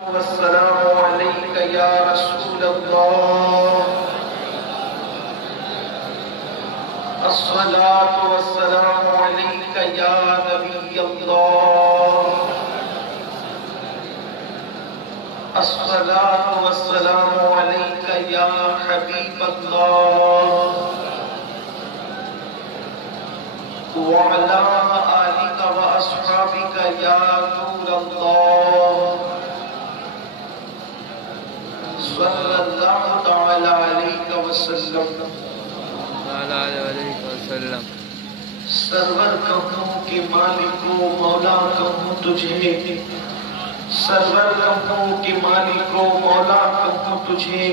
والسلام عليك يا رسول الله. الصلاة والسلام عليك يا نبي الله. الصلاة والسلام عليك يا حبيب الله. وعلى آلك وأصحابك يا نور الله. صلی اللہ تعالی علیہ وسلم. سرور کہوں کہ مالک و مولا کہوں تجھے، سرور کہوں کہ مالک و مولا کہوں تجھے،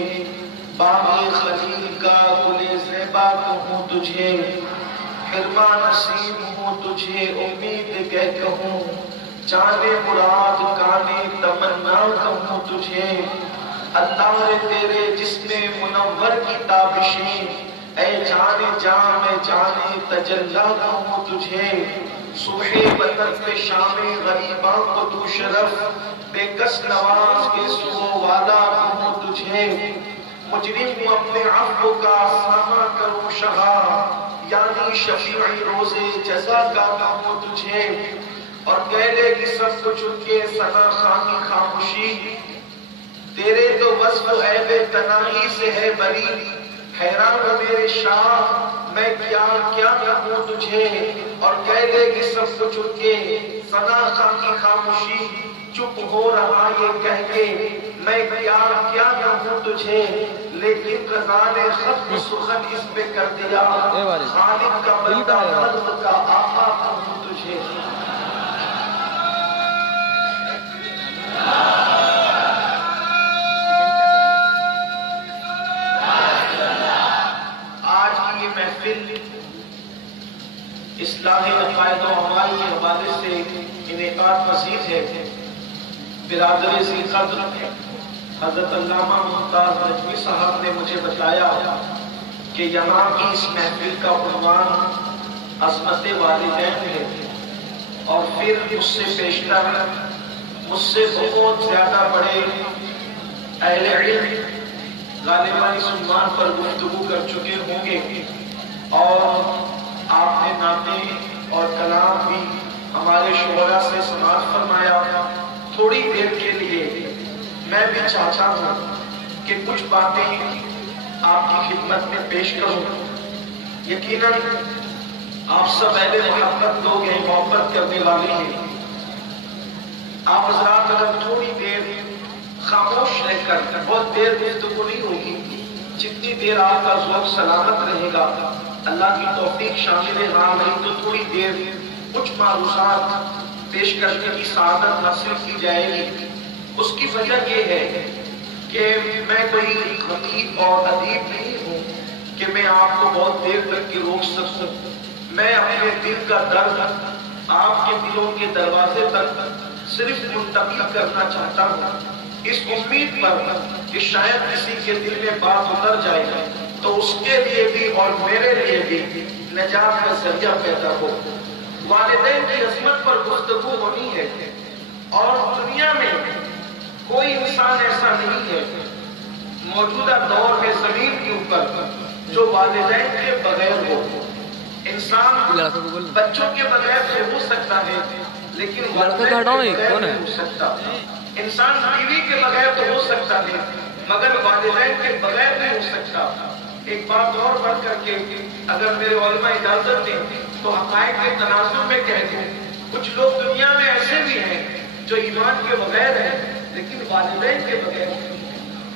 باغ خلیل کا گل زیبا کہوں تجھے، حرمہ نصیب ہوں تجھے امید کہ کہوں، جانے مراد کانے تمنا کہوں تجھے. اللہ تیرے جسم منور کی تابشیں، اے جانے جان میں جانے تجلی کہوں تجھے. صبح وطن پہ شام غریباں کو تو شرف، بے کس نواز کے سو والا کہوں تجھے. مجرم ہوں اپنے عفو کا سامنا کروں شہا، یعنی شفیعی روزے جزا کا کہوں تجھے. اور کہہ لے کہ سب کچھ ان کے ثنا خانی خاموشی، تیرے تو وصف عیب تناہی سے ہے بری. حیران میرے شاہ میں کیا کیا کہوں تجھے. اور کہہ دے کہ سب کچھ ان کے ثنا خانی خاموشی، چپ ہو رہا یہ کہہ کے میں کیا کیا کہوں تجھے. لیکن رضا نے ختم سخن اس پہ کر دیا، خالق کا بندہ خلق کا آقا کہوں تجھے. اصلاح عقائد و اعمال کے حوالے سے انعقاد پذیر ہے. برادر ذی قدر حضرت علامہ ممتاز نجمی صاحب نے مجھے بتایا کہ یہاں کی اس محفل کا عنوان عظمت والدین ہے، اور پھر اس سے پیشتر مجھ سے بہت زیادہ بڑے اہل علم غالباً اس عنوان پر گفتگو کر چکے ہوں گے، اور آپ نے نعتیں اور کلام بھی ہمارے شعراء سے سماعت فرمایا. تھوڑی دیر کے لیے میں بھی چاہتا ہوں کہ کچھ باتیں آپ کی خدمت میں پیش کروں. یقیناً آپ سب اہل محبت لوگ ہیں، محبت کرنے والے ہیں. آپ حضرات اگر تھوڑی دیر خاموش رہ کر، بہت دیر گفتگو نہیں ہوگی، جتنی دیر آپ کا ذوق سلامت رہے گا، اللہ کی توفیق شامل رہا نہیں تو تھوڑی دیر کچھ معروضات پیش کرنے کی سعادت حاصل کی جائے گی. اس کی وجہ یہ ہے کہ میں کوئی خطیب اور ادیب نہیں ہوں کہ میں آپ کو بہت دیر تک کی روک سکوں. میں اپنے دل کا درد آپ کے دلوں کے دروازے تک صرف منتقل کرنا چاہتا ہوں، اس امید پر کہ شاید کسی کے دل میں بات اتر جائے تو اس کے لیے بھی اور میرے لیے بھی نجات کا ذریعہ پیدا ہو. والدین کی عظمت پر گفتگو ہونی ہے، اور دنیا میں کوئی انسان ایسا نہیں ہے موجودہ دور میں زمین کے اوپر جو والدین کے بغیر ہو. انسان بچوں کے بغیر تو ہو سکتا ہے لیکن والدین کے بغیر نہیں ہو سکتا. انسان بیوی کے بغیر تو ہو سکتا ہے مگر والدین کے بغیر نہیں ہو سکتا. ایک بات اور بڑھ کر کے اگر میرے علماء اجازت دیں تو حقائق کے تناظر میں کہہ دوں، کچھ لوگ دنیا میں ایسے بھی ہیں جو ایمان کے بغیر ہیں لیکن والدین کے بغیر ہیں.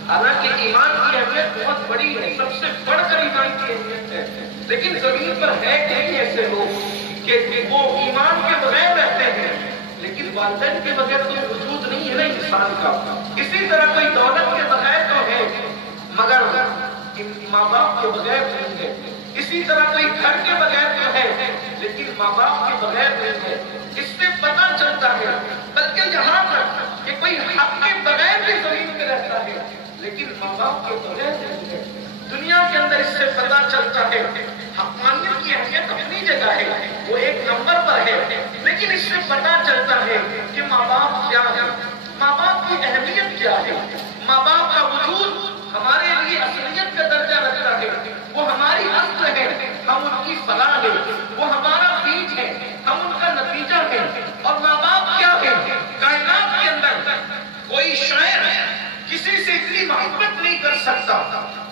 حالانکہ ایمان کی اہمیت بہت بڑی ہے، سب سے بڑھ کر ایمان کی اہمیت ہے، لیکن زمین پر ہے کہیں ایسے لوگ کہ وہ ایمان کے بغیر رہتے ہیں لیکن والدین کے بغیر کوئی وجود نہیں ہے نا انسان کا. اسی طرح کوئی دولت کے بغیر تو ہے مگر ماں باپ کے بغیر نہیں ہے. اسی طرح کوئی گھر کے بغیر تو ہے لیکن ماں باپ کے بغیر نہیں ہے. اس سے پتہ چلتا ہے، بلکہ یہاں تک کہ کوئی حق کے بغیر بھی زمین پہ رہتا ہے لیکن ماں باپ کے بغیر نہیں ہے. دنیا کے اندر اس سے پتہ چلتا ہے حقانیت کی اہمیت اپنی جگہ ہے، وہ ایک نمبر پر ہے، لیکن اس سے پتہ چلتا ہے کہ ماں باپ کیا ہے. ماں باپ کی اہمیت کسی سے اتنی محبت نہیں کر سکتا،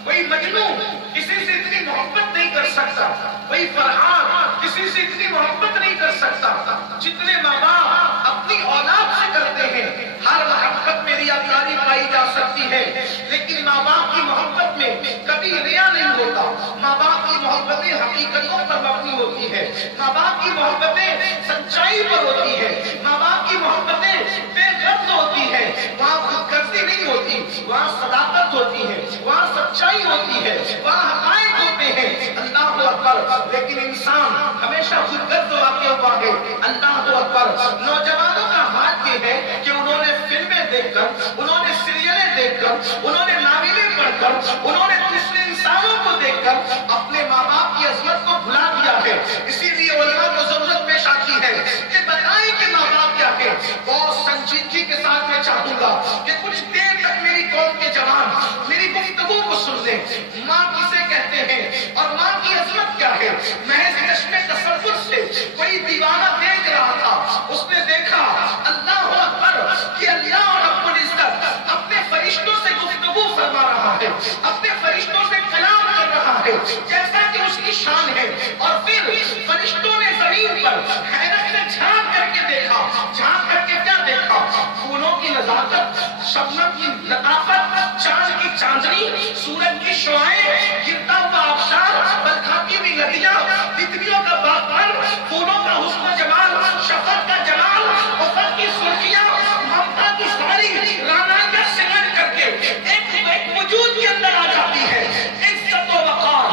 کوئی مجنو کسی سے اتنی محبت نہیں کر سکتا، کوئی فرحان کسی سے اتنی محبت نہیں کر سکتا جتنے ماں باپ اپنی اولاد سے کرتے ہیں۔ ہر محبت میں ریاکاری پائی جا سکتی ہے، لیکن ماں باپ کی محبت میں کبھی ریا نہیں ہوتا۔ ماں باپ کی محبتیں حقیقتوں پر مبنی ہوتی ہے، ماں باپ کی محبتیں سچائی پر ہوتی ہے، ماں باپ کی محبتیں بے غرض ہوتی ہے، وہاں خود غرضی نہیں ہوتی، وہاں صداقت ہوتی ہے، وہاں سچائی ہوتی ہے، وہاں حقائق ہوتے ہیں۔ اللہ اکبر! لیکن انسان ہمیشہ خود غرض واقع ہوا ہے۔ اللہ اکبر! نوجوانوں کا حال یہ ہے کہ انہوں نے فلمیں دیکھ کر، انہوں نے سیریلیں دیکھ کر، انہوں نے ناولیں پڑھ کر، انہوں نے دوسرے انسانوں کو دیکھ کر اپنے ماں باپ کی عظمت کو بھلا دیا ہے۔ اسی لیے علماء کو ضرورت پیش آتی ہے کہ بتائیں کہ ماں باپ کیا ہے۔ بہت سنجیدگی کے ساتھ میں چاہوں گا کہ کچھ دیر تک میری قوم کے جوان میری گفتگو کو سن لیں۔ ماں کسے کہتے ہیں اور ماں کی عظمت کیا ہے؟ محض چشم تصور سے کوئی دیوانہ دیکھ رہا تھا، اس نے دیکھا اللہ اکبر کہ اللہ رب العزت اپنے فرشتوں سے گفتگو فرما رہا ہے، اپنے فرشتوں سے کلام کر رہا ہے جیسا کہ اس کی شان ہے۔ اور پھر فرشتوں نے زمین پر حیرت سے جھانک کر کے دیکھا، جھانک کر کے کیا دیکھا؟ پھولوں کی نزاکت، شبنم کی لطافت، چاند کی چاندنی، سورج کی شعاعیں، گرتا ہوا آبشار، برکھاتی ہوئی ندیاں، تتلیوں کا باغبان، پھولوں کا حسن و جمال، شفق کا جلال، افق کی سرخیاں، ممتا کی ساری رانائیاں سمٹ کر کے ایک وجود کے اندر آ جاتی ہے۔ عزت و وقار،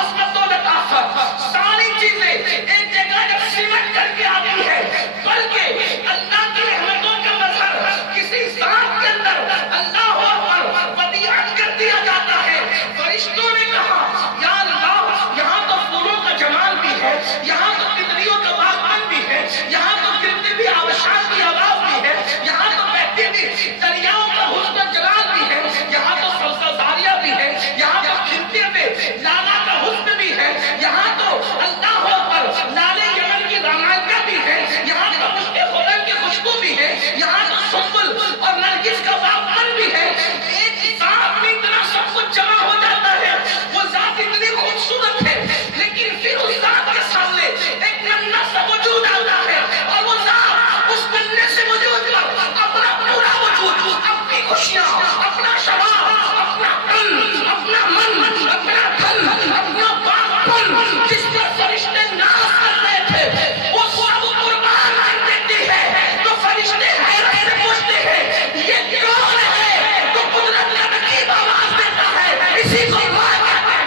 عظمت و لطافت، ساری چیزیں ایک جگہ جب سمٹ کر کے آتی ہے، بلکہ اللہ کی رحمتوں کا مظہر کسی ذات کے اندر اللہ اکبر ودیعت کر دیا جاتا ہے۔ فرشتوں نے کہا یا اللہ، یہاں تو پھولوں کا جمال بھی ہے، یہاں تو تتلیوں کا باغبان بھی ہے، یہاں تو گرتی ہوئی آبشار کی آواز بھی ہے، یہاں تو بہتی ہوئی دریاؤں کا حسن و جلال بھی ہے، یہاں تو سبزاریاں بھی ہے، یہاں تو کھلتے ہوئے لالا کا حسن بھی ہے، یہاں تو اللہ اکبر لالے یمن کی رانائیاں بھی ہے، یہاں تو مشک خورن کی خوشبو بھی ہے، یہاں تو سنبل اور نرگس کا باغبان بھی ہے۔ ایک ذات میں اتنا سب کچھ جمع ہو جاتا ہے، وہ ذات اتنی خوبصورت ہے، لیکن پھر اس ذات کے سامنے ایک ننھا سا وجود آتا ہے، اور وہ ذات اس ننھے سے وجود پر اپنا پورا وجود، اپنی خوشیاں، اپنا شباب، اپنا تن، اپنا من، اپنا دھن، اپنا باغبان جس پر فرشتے ناز کر رہے تھے، وہ سب قربان کر دیتی ہے۔ تو فرشتے حیرت سے پوچھتے ہیں یہ کون ہے؟ تو قدرت کا نقیب آواز دیتا ہے، اسی کو ماں کہتے ہیں۔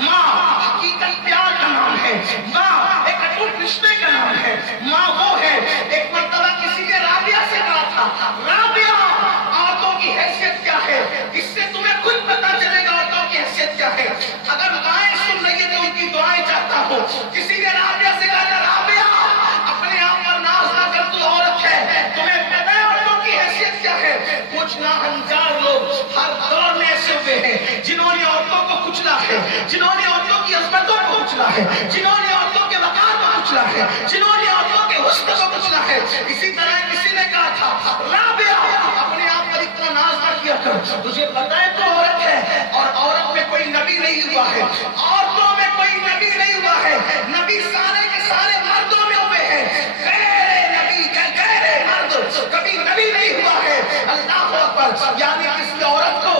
ماں حقیقت پیار کا نام ہے، ماں ایک اٹوٹ رشتے کا نام ہے، ماں وہ ہے۔ ایک مرتبہ کسی نے رابعہ سے کہا تھا، رابعہ عورتوں کی حیثیت کیا ہے؟ اس سے تمہیں خود پتا چلے گا عورتوں کی حیثیت کیا ہے۔ اگر دعائیں سن رہی ہے تو ان کی دعائیں چاہتا ہوں۔ کسی نے رابعہ سے کہا، رابعہ اپنے آپ پر ناز نہ کر، تو عورت ہے، تمہیں پتا ہے عورتوں کی حیثیت کیا ہے؟ کچھ ناہنجار لوگ ہر دور میں ایسے ہوئے ہیں جنہوں نے عورتوں کو کچلا ہے، جنہوں نے عورتوں کی عظمتوں کو کچلا ہے، جنہوں نے عورتوں کے وقار کو کچلا ہے، جنہوں نے عورتوں کے حسن کو کچلا ہے۔ اسی طرح کسی نے کہا تھا، رابعہ اپنے آپ پر اتنا ناز نہ کیا کر، تجھے پتہ ہے تو عورت ہے، اور عورت میں کوئی نبی نہیں ہوا ہے، عورتوں میں کوئی نبی نہیں ہوا ہے، نبی سارے کے سارے مردوں میں ہوئے ہیں، غیر نبی غیر مرد کبھی نبی نہیں ہوا ہے۔ اللہ اکبر! یعنی کسی عورت کو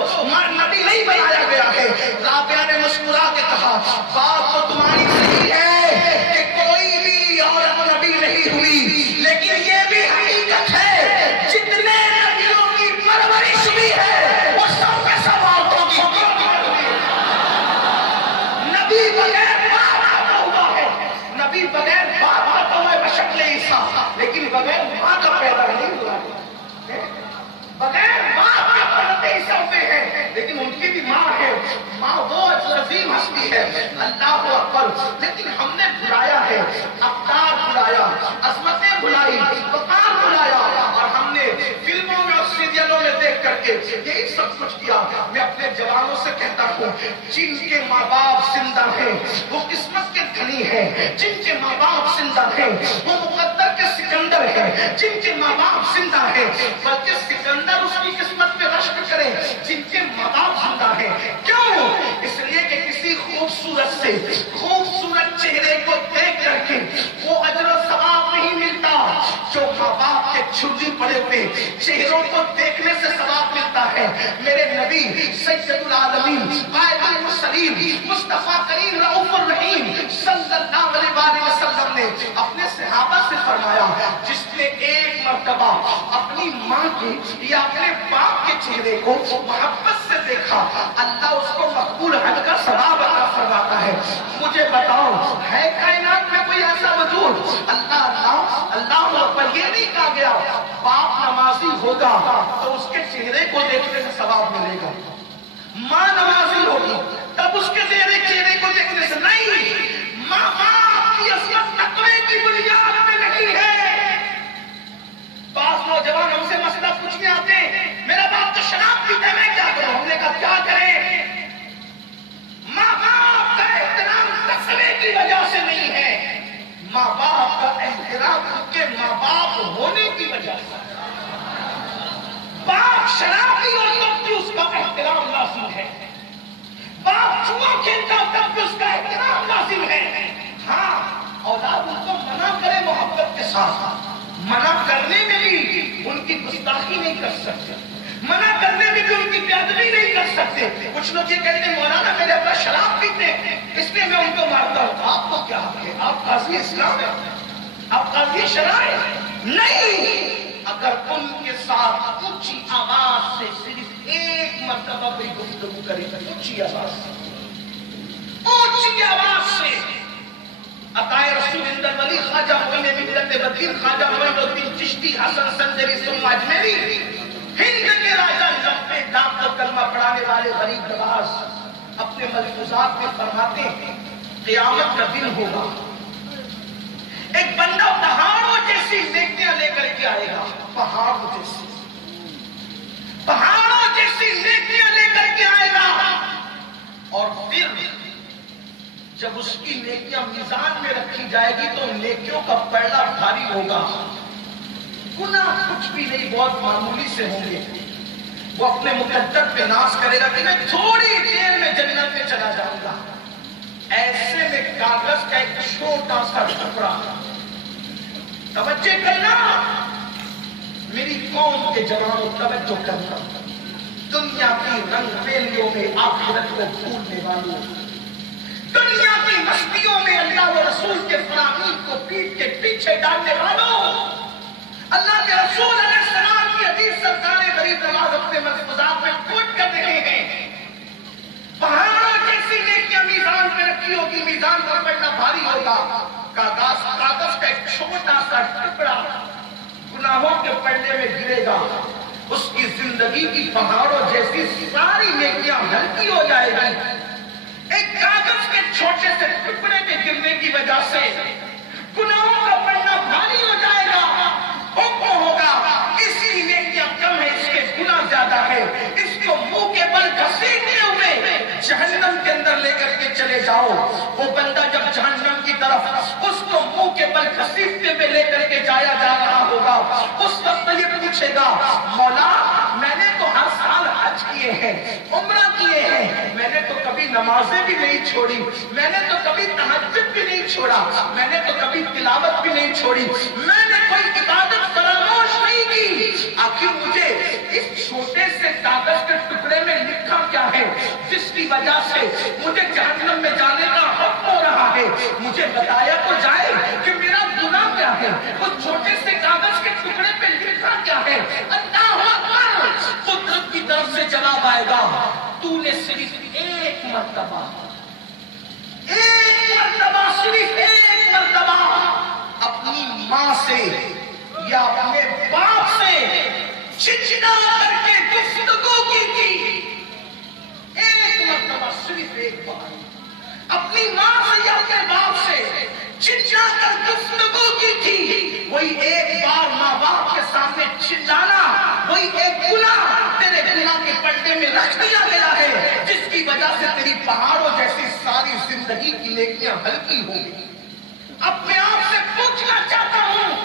نبی نہیں بنایا گیا ہے۔ رابعہ نے مسکرا کے کہا، بات تو تمہاری صحیح ہے کہ کوئی بھی عورت نبی نہیں ہوئی، لیکن یہ بھی حقیقت ہے جتنے نبیوں کی پرورش بھی ہے وہ سب کے سب عورتوں کی ہوئی ہے۔ نبی بغیر باپ کا ہوا ہے، نبی بغیر باپ کا ہوا ہے بشکل عیسیٰ، لیکن بغیر ماں کا پیدا نہیں ہوا ہے، بغیر باپ لیکن ان کی بھی ماں ہے، ماں وہ عظیم ہستی ہے، اللہ اکبر، لیکن ہم نے بلایا ہے، اقدار بلایا، عظمتیں بلائی، وقار بلایا، اور ہم نے فلموں میں اور سیریلوں میں دیکھ کر کے یہی سب کچھ کیا۔ میں اپنے جوانوں سے کہتا ہوں، جن کے ماں باپ زندہ ہیں وہ قسمت کے دھنی ہیں، جن کے ماں باپ زندہ ہیں وہ مقدر کے سکندر ہیں، جن کے ماں باپ زندہ ہیں بلکہ سکندر اس کی قسمت میں رشک کرے جن کے ماں باپ زندہ ہیں۔ کیوں؟ اس لیے کہ کسی خوبصورت سے خوبصورت چہرے کو دیکھ کر کے وہ اجر و ثواب نہیں ملتا جو ماں باپ کے جھرری پڑے ہوئے چہروں کو دیکھنے سے ثواب ملتا ہے۔ میرے نبی سید العالمین قائد المرسلین مصطفیٰ کریم رؤوف الرحیم صلی اللہ علیہ وآلہ وسلم نے اپنے صحابہ سے فرمایا، جس نے ایک مرتبہ اپنی ماں کے یا اپنے باپ کے چہرے کو محبت سے دیکھا، اللہ اس کو مقبول حج کا ثواب عطا فرماتا ہے۔ مجھے بتاؤ، ہے کائنات میں کوئی ایسا وجود؟ اللہ پر یہ نہیں کہا گیا باپ نمازی ہوگا تو اس کے چہرے کو دیکھنے سے ثواب ملے گا، ماں نمازی ہوگی تب اس کے چہرے کو دیکھنے سے نہیں۔ ماں باپ کی عصمت تقوی کی بنیاد میں نہیں ہے۔ بعض نوجوان ہم سے مسئلہ پوچھنے آتے ہیں، میرا باپ تو شراب پیتا ہے، میں کیا کروں؟ ہم نے کہا کیا کریں؟ ماں باپ کا احترام تقوی کی وجہ سے نہیں ہے، ماں باپ کا احترام ان کے ماں باپ ہونے کی وجہ سے۔ باپ شرابی اور تب بھی اس کا احترام لازم ہے، باپ جوا کھیلتا تب بھی اس کا احترام لازم ہے۔ ہاں، اولاد ان کو منع کرے محبت کے ساتھ، منع کرنے میں بھی ان کی گستاخی نہیں کر سکتے، منع کرنے میں بھی ان کی بے ادبی نہیں کر سکتے۔ کچھ لوگ یہ کہتے ہیں مولانا میرے ابا شراب پیتے ہیں اس لیے میں ان کو مارتا ہوں۔ آپ کو کیا حق ہے؟ آپ قاضی اسلام ہے، آپ قاضی شرع ہے؟ نہیں، اگر ان کے ساتھ اونچی آواز سے صرف ایک مرتبہ کوئی گفتگو کرے گا، اونچی آواز سے، عطائے رسول اندر ولی خواجہ معین ملت بدین خواجہ معین الدین چشتی حسن سنجری ثم اجمیری، ہند کے راجہ لمبے دام کو کلمہ پڑھانے والے غریب نواز اپنے ملفوظات میں فرماتے ہیں، قیامت کا دن ہوگا، ایک بندہ پہاڑوں جیسی نیکیاں لے کر کے آئے گا، پہاڑوں جیسی نیکیاں لے کر کے آئے گا، اور پھر جب اس کی نیکیاں میزان میں رکھی جائے گی تو نیکیوں کا پلڑا بھاری ہوگا، گناہ کچھ بھی نہیں، بہت معمولی سے ہوں گے۔ وہ اپنے مقدر پہ ناز کرے گا کہ میں تھوڑی دیر میں جنت میں چلا جاؤں گا۔ ایسے میں کاغذ کا ایک چھوٹا سا ٹکڑا، توجہ کرنا میری قوم کے جوانوں، توجہ کرنا، دنیا کی رنگ ریلیوں میں آخرت کو بھولنے والوں، دنیا کی مستیوں میں اللہ و رسول کے فرامین کو پیٹ کے پیچھے ڈالنے والوں، اللہ کے رسول علیہ السلام کی حدیث سرکار غریب نواز اپنے ملفوظات میں کوٹ کر رہے ہیں، پہاڑوں جیسی نیکیاں میزان پہ رکھی ہوگی، میزان کا پلڑا بھاری ہوگا، کاغذ کا ایک چھوٹا سا ٹکڑا گناہوں کے پلڑے میں گرے گا، اس کی زندگی کی پہاڑوں جیسی ساری نیکیاں ہلکی ہو جائے گی۔ ایک کاغذ کے چھوٹے سے ٹکڑے کے گرنے کی وجہ سے گناہوں کا پلڑا بھاری ہو جائے گا، حکم ہوگا اس کی نیکیاں کم ہے، اس کے گناہ زیادہ ہے، اس کو منہ کے بل گھسیٹتے ہوئے جہنم کے اندر لے کر کے چلے جاؤ۔ وہ بندہ جب جہنم کی طرف اس کو منہ کے بل گھسیٹتے ہوئے لے کر کے جایا جا رہا ہوگا، اس وقت یہ پوچھے گا، مولا میں نے تو ہر سال حج کیے ہیں، عمرہ کیے ہیں، میں نے تو کبھی نمازیں بھی نہیں چھوڑی، میں نے تو کبھی تہجد بھی نہیں چھوڑا، میں نے تو کبھی تلاوت بھی نہیں چھوڑی، میں نے کوئی عبادت فراموش نہیں کی، آخر مجھے اس چھوٹے سے کاغذ کے ٹکڑے میں لکھا کیا ہے جس کی وجہ سے مجھے جہنم میں جانے کا حق ہو رہا ہے؟ مجھے بتایا تو جائے کہ میرا گناہ کیا ہے، اس چھوٹے سے کاغذ کے ٹکڑے پہ لکھا کیا ہے؟ اللہ اکبر، قدرت کی طرف سے جواب آئے گا، تو نے صرف ایک مرتبہ صرف ایک مرتبہ اپنی ماں سے یا اپنے باپ سے چچنا کر کے گفتگو کی تھی، اپنی ماں سے یا اپنے باپ سے چچا کر گفتگو کی تھی، وہی ایک بار ماں باپ کے سامنے چلانا، وہی ایک گناہ تیرے گناہ کے پردے میں رکھ دیا گیا ہے، جس کی وجہ سے تیری پہاڑوں جیسی ساری زندگی کی نیکیاں ہلکی ہوں گی۔ اپنے آپ سے پوچھنا چاہتا ہوں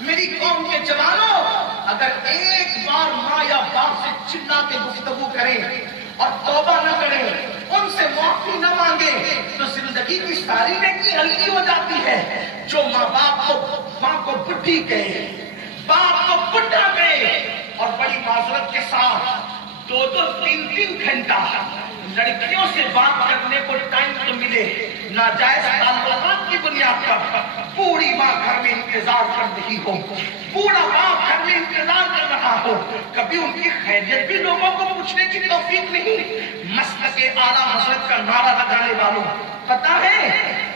میری قوم کے جوانوں، اگر ایک بار ماں یا باپ سے چلا کے گفتگو کریں اور توبہ نہ کریں، ان سے معافی نہ مانگیں، تو زندگی کی ساری نیکی ہلکی ہو جاتی ہے۔ جو ماں کو بڈھی کہے، باپ کو بڈھا کہے، اور بڑی معذرت کے ساتھ 2-3 گھنٹہ لڑکیوں سے بات کرنے کو ٹائم تو ملے، ناجائز تعلقات کی بنیاد پر بوڑھی ماں گھر میں انتظار کر رہی ہو، بوڑھا باپ گھر میں انتظار کر رہا ہو، کبھی ان کی خیریت بھی لوگوں کو پوچھنے کی توفیق نہیں۔ مسلک اعلیٰ حضرت کا نعرہ لگانے والوں پتا ہے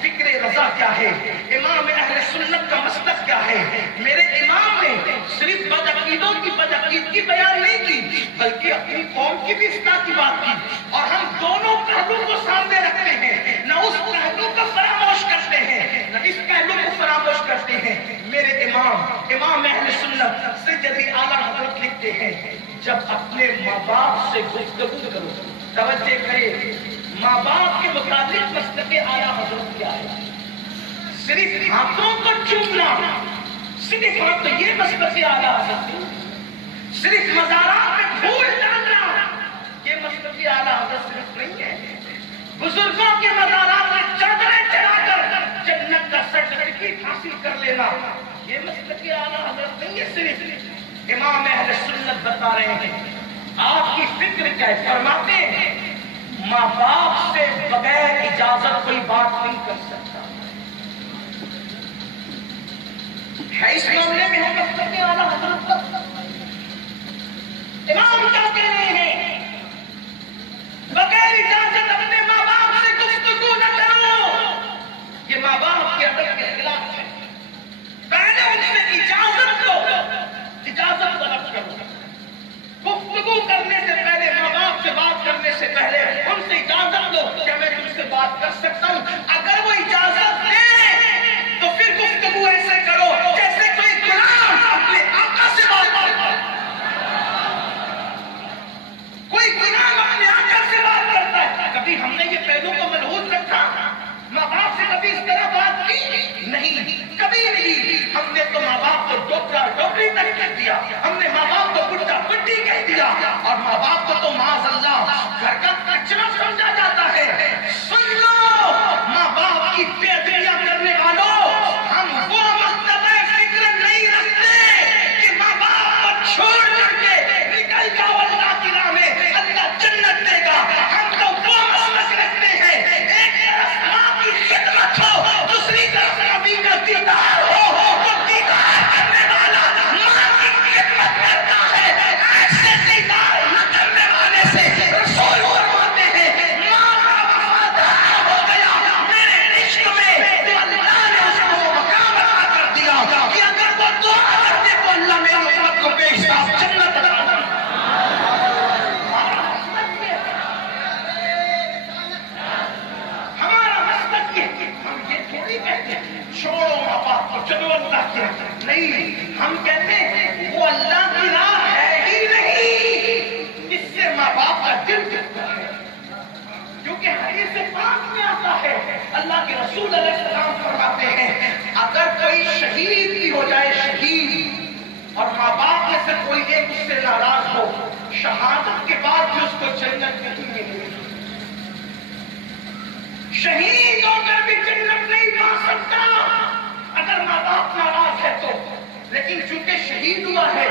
فکر رضا کیا ہے، امام اہل سنت کا مسلک کیا ہے۔ میرے امام نے صرف بدعقیدوں کی بدعقیدگی بیان نہیں کی، بلکہ اپنی قوم کی بھی اصلاح کی بات کی، اور ہم دونوں پہلو کو سامنے رکھتے ہیں، نہ اس پہلو کو فراموش کرتے ہیں نہ اس پہلو کو فراموش کرتے ہیں۔ میرے امام اہل سنت سید اعلیٰ حضرت لکھتے ہیں، جب اپنے ماں باپ سے گفتگو کرو، توجہ کرے، ماں باپ کے متعلق مسلک اعلیٰ حضرت کیا ہے؟ صرف ہاتھوں کو چومنا، صرف ہاتھ، یہ مسلک اعلیٰ حضرت ہے۔ صرف مزارات میں پھول ڈالنا، یہ مسلک اعلیٰ حضرت صرف نہیں ہے۔ بزرگوں کے مزارات میں چادریں چڑھا کر جنت کا سرٹیفکیٹ حاصل کر لینا، یہ مسلک اعلیٰ حضرت نہیں ہے۔ صرف امام اہل سنت بتا رہے ہیں آپ کی فکر کیا ہے، فرماتے ہیں ماں باپ سے بغیر اجازت کوئی بات نہیں کر سکتا ہے۔ اس معاملے میں ہم مسلک اعلیٰ حضرت امام کیا کہہ رہے ہیں؟ بغیر اجازت اپنے ماں باپ سے گفتگو نہ کرو، یہ ماں باپ کے ادب کے خلاف ہے۔ پہلے ان سے اجازت لو، اجازت طلب کرو۔ گفتگو کرنے سے پہلے، ماں باپ سے بات کرنے سے پہلے ان سے اجازت لو، کیا میں تم سے بات کر سکتا ہوں؟ اگر وہ اجازت دے تو پھر گفتگو ایسے کرو جیسے کوئی غلام اپنے آقا سے بات کرتا ہے، کوئی غلام اپنے آقا سے بات کرتا ہے۔ کبھی ہم نے یہ پہلو کو ملحوظ رکھا؟ ماں باپ سے کبھی اس طرح بات کی نہیں، کبھی نہیں۔ ہم نے تو ماں باپ کو ڈوکرا ڈوکری تک کر دیا، ہم نے ماں باپ کو بڈھا بڈھی کہہ دیا، اور ماں باپ کو تو معاذ اللہ گھر کا کچرا سمجھا جاتا ہے۔ سن لو ماں باپ کی بے ادبیاں کرنے والوں، ہم وہ مرتبہ فکر نہیں رکھتے کہ ماں باپ کو چھوڑ کر کے نکل جاؤ اللہ کی راہ میں، اللہ جنت دے گا۔ ہم تو وہ مسلک رکھتے ہیں، ایک طرف ماں کی خدمت ہو، دوسری طرف نبی کا دیدار ہو، وہ دیدار کرنے والا ماں کی خدمت کرتا ہے۔ ایسے دیدار نہ کرنے والے سے رسول فرماتے ہیں ماں کا وفادار ہو گیا میرے عشق میں، تو اللہ نے اس کو مقام عطا کر دیا کہ اگر وہ دعا کرتے تو اللہ میری امت کو بے حساب جنت عطا کرتا۔ ہمارا مسلک یہ کہ ہم یہ تھوڑی کہتے ہیں چھوڑو ماں باپ کو، چلو اللہ کی راہ، نہیں، ہم کہتے ہیں وہ اللہ کی راہ ہے ہی نہیں، اس سے ماں باپ کا دل ٹوٹتا ہے۔ کیونکہ حدیث پاک میں آتا ہے، اللہ کے رسول علیہ السلام فرماتے ہیں اگر کوئی شہید بھی ہو جائے، شہید، اور ماں باپ میں سے کوئی ایک اس سے ناراض ہو، شہادت کے بعد بھی اس کو جنت نہیں ملے گی۔ شہید ہو کر بھی جنت نہیں پا سکتا اگر ماں باپ ناراض ہے تو، لیکن چونکہ شہید ہوا ہے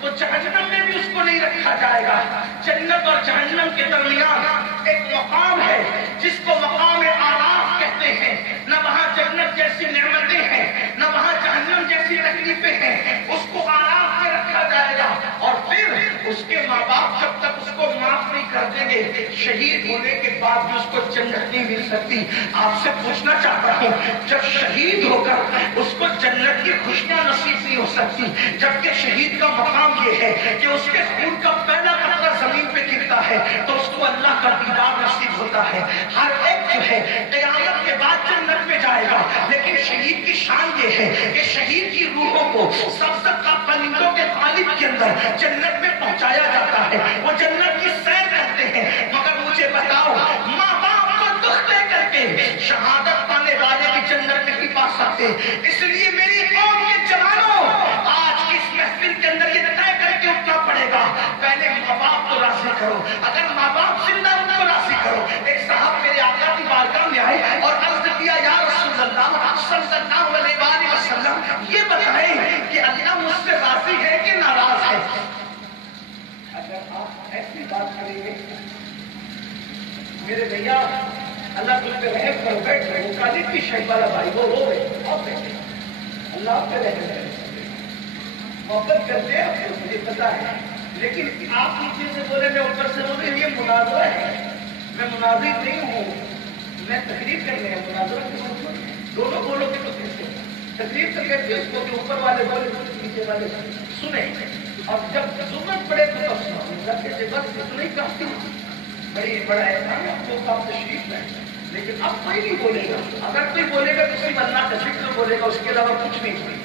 تو جہنم میں بھی اس کو نہیں رکھا جائے گا۔ جنت اور جہنم کے درمیان ایک مقام ہے جس کو مقام آراف کہتے ہیں، نہ وہاں جنت جیسی نعمتیں ہیں نہ وہاں جہنم جیسی تکلیفیں ہیں، اس کو آراف میں رکھا جائے گا، اور پھر اس کے ماں باپ جب تک اس کو معاف نہیں کر دیں گے، شہید ہونے کے بعد بھی اس کو جنت نہیں مل سکتی۔ آپ سے پوچھنا چاہتا ہوں جب شہید ہو کر اس کو جنت کی خوشیاں نصیب نہیں ہو سکتی، جبکہ شہید کا مقام یہ ہے کہ اس کے خون کا پہلا قطرہ زمین پہ گرتا ہے تو اس کو اللہ کا دیدار نصیب ہوتا ہے۔ ہر ہے قیامت کے بعد جنت میں جائے گا، لیکن شہید کی شان یہ ہے کہ شہید کی روحوں کو سبزت کا پرندوں کے قالب کے اندر جنت میں پہنچایا جاتا ہے، وہ جنت کی سیر کرتے ہیں۔ مگر مجھے بتاؤ، ماں باپ کو دکھ دے کر کے شہادت پانے والے کی جنت نہیں پا سکتے۔ اس لیے میری قوم کے جوانوں، آج کی اس محفل کے اندر یہ طے کر کے اٹھنا پڑے گا، پہلے ماں باپ کو راضی کرو۔ اگر ماں باپ زندہ ان کو راضی کرو۔ ایک صاحب میرے آقا کی بارگاہ میں آئے اور عرض کیا، یا رسول اللہ صلی اللہ علیہ وآلہ وسلم، یہ بتائیں کہ اللہ مجھ سے راضی ہے کہ ناراض ہے؟ اگر آپ ایسی بات کریں گے میرے بھیا، اللہ تم پہ رحم کرو، بیٹھ رہے وہ کالج کی شہید والا بھائی وہ رو رہے، آپ بیٹھے، اللہ آپ پہ رحم کرے، محبت کرتے ہیں مجھے پتا ہے، لیکن آپ نیچے سے بولے میں اوپر سے بولے یہ مناظرہ ہے، میں مناظر نہیں ہوں، میں تقریر کرنے ہیں، مناظرہ کے مطلب دونوں بولو گے تو کیسے تقریر کر کے اس کو کہ اوپر والے بولے نیچے والے سنیں، اور جب ضرورت پڑے تو تب سنیں، بس اتنا ہی کافی بڑا احسان ہے آپ کو، آپ تشریف لائیں، لیکن اب کوئی نہیں بولے گا، اگر کوئی بولے گا تو صرف اللہ کا ذکر بولے گا، اس کے علاوہ کچھ نہیں بولے گا۔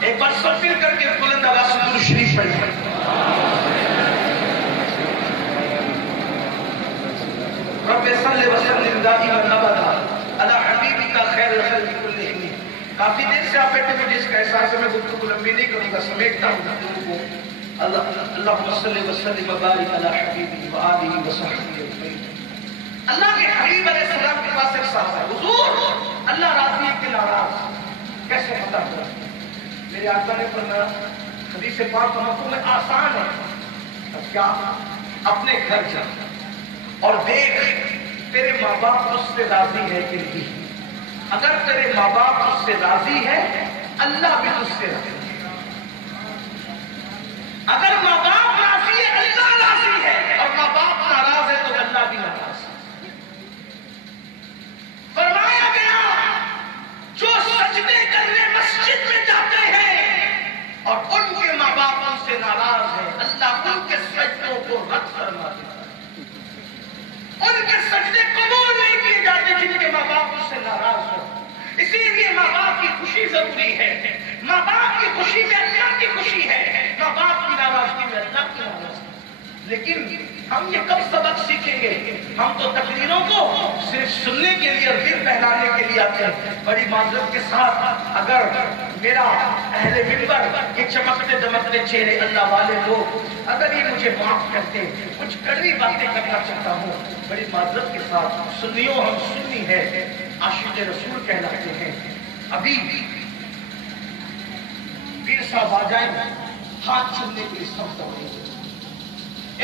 ایک بار سب مل کر کے بلند آواز سے درود شریف پڑھیں۔ رب صلی وسلم دائما ابدا علی حبیبک خیر الخلق کلہم۔ کافی دیر سے آپ بیٹھے مجھے اس کا احساس ہے، میں گفتگو لمبی نہیں کروں گا، سمیٹتا ہوں گفتگو کو۔ اللہم صلی وسلم وبارک علی حبیبک وآلہ وصحبہ اجمعین۔ اللہ کے حبیب علیہ السلام کے پاس ایک صاحب ہے، حضور اللہ راضی ہے کہ ناراض؟ کیسے پتہ ہوا؟ میرے آقا نے فرمایا، حدیث پاک کا مفہوم آسان ہے، اب کیا؟ اپنے گھر جا اور دیکھ تیرے ماں باپ اس سے راضی ہے کہ نہیں۔ اگر تیرے ماں باپ اس سے راضی ہے، اللہ بھی اس سے راضی ہے۔ اگر ماں باپ راضی ہے، اللہ راضی ہے، اور ماں باپ ناراض ہے تو اللہ بھی ناراض ہے۔ فرمایا گیا، جو سجدے کرنے مسجد میں جاتے ہیں اور ان کے ماں باپ ان سے ناراض ہیں، اللہ ان کے سجدوں کو رد فرما دیتا ہے۔ ان کے سجدے قبول نہیں کیے جاتے جن کے ماں باپ ان سے ناراض ہو۔ اسی لیے ماں باپ کی خوشی ضروری ہے، ماں باپ کی خوشی میں اللہ کی خوشی ہے، ماں باپ کی ناراضگی میں اللہ کی ناراضگی۔ لیکن ہم یہ کب سبق سیکھیں گے؟ ہم تو تقریروں کو صرف سننے کے لیے اور دل بہلانے کے لیے آتے ہیں۔ بڑی معذرت کے ساتھ اگر میرا اہل منبر یہ چمکتے دمکتے چہرے اللہ والے لوگ اگر یہ مجھے معاف کرتے، کچھ کڑوی باتیں کرنا چاہتا ہوں، بڑی معذرت کے ساتھ، سنیوں ہم سنی ہے، عاشق رسول کہلاتے ہیں۔ ابھی پیر صاحب آ جائیں ہاتھ چومنے کے لیے سب دوڑیں،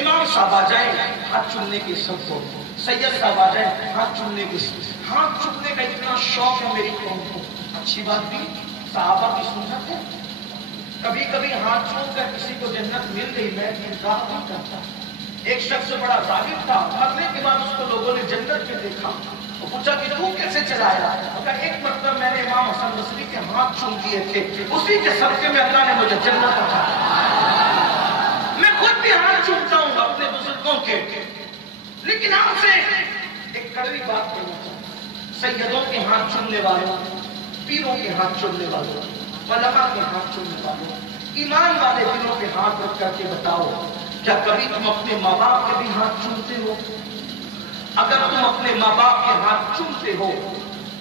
امام صاحب آ جائیں ہاتھ چومنے کے سب کو، سید صاحب آ جائیں ہاتھ چومنے کے سب، ہاتھ چومنے کا اتنا شوق ہے میری قوم کو۔ اچھی بات بھی صحابہ کی سنت ہے، کبھی کبھی ہاتھ چوم کر کسی کو جنت مل گئی، میں انکار نہیں کرتا۔ ایک شخص بڑا ظالم تھا، مرنے کے بعد اس کو لوگوں نے جنت میں دیکھا، وہ پوچھا کہ تو کیسے چلایا؟ ایک مرتبہ میں نے امام حسن بصری کے ہاتھ چوم دیے تھے، اسی کے صدقے میں اللہ نے مجھے جنت پہنچا۔ میں خود بھی ہاتھ چومتا ہوں اپنے بزرگوں کے، لیکن آپ سے ایک کڑوی بات کہنا چاہتا ہوں، سیدوں کے ہاتھ چومنے والوں، پیروں کے ہاتھ چومنے والوں، علماء کے ہاتھ چومنے والوں، ایمان والے دلوں کے ہاتھ رکھ کر کے بتاؤ، کیا کبھی تم اپنے ماں باپ کے بھی ہاتھ چومتے ہو؟ اگر تم اپنے ماں باپ کے ہاتھ چومتے ہو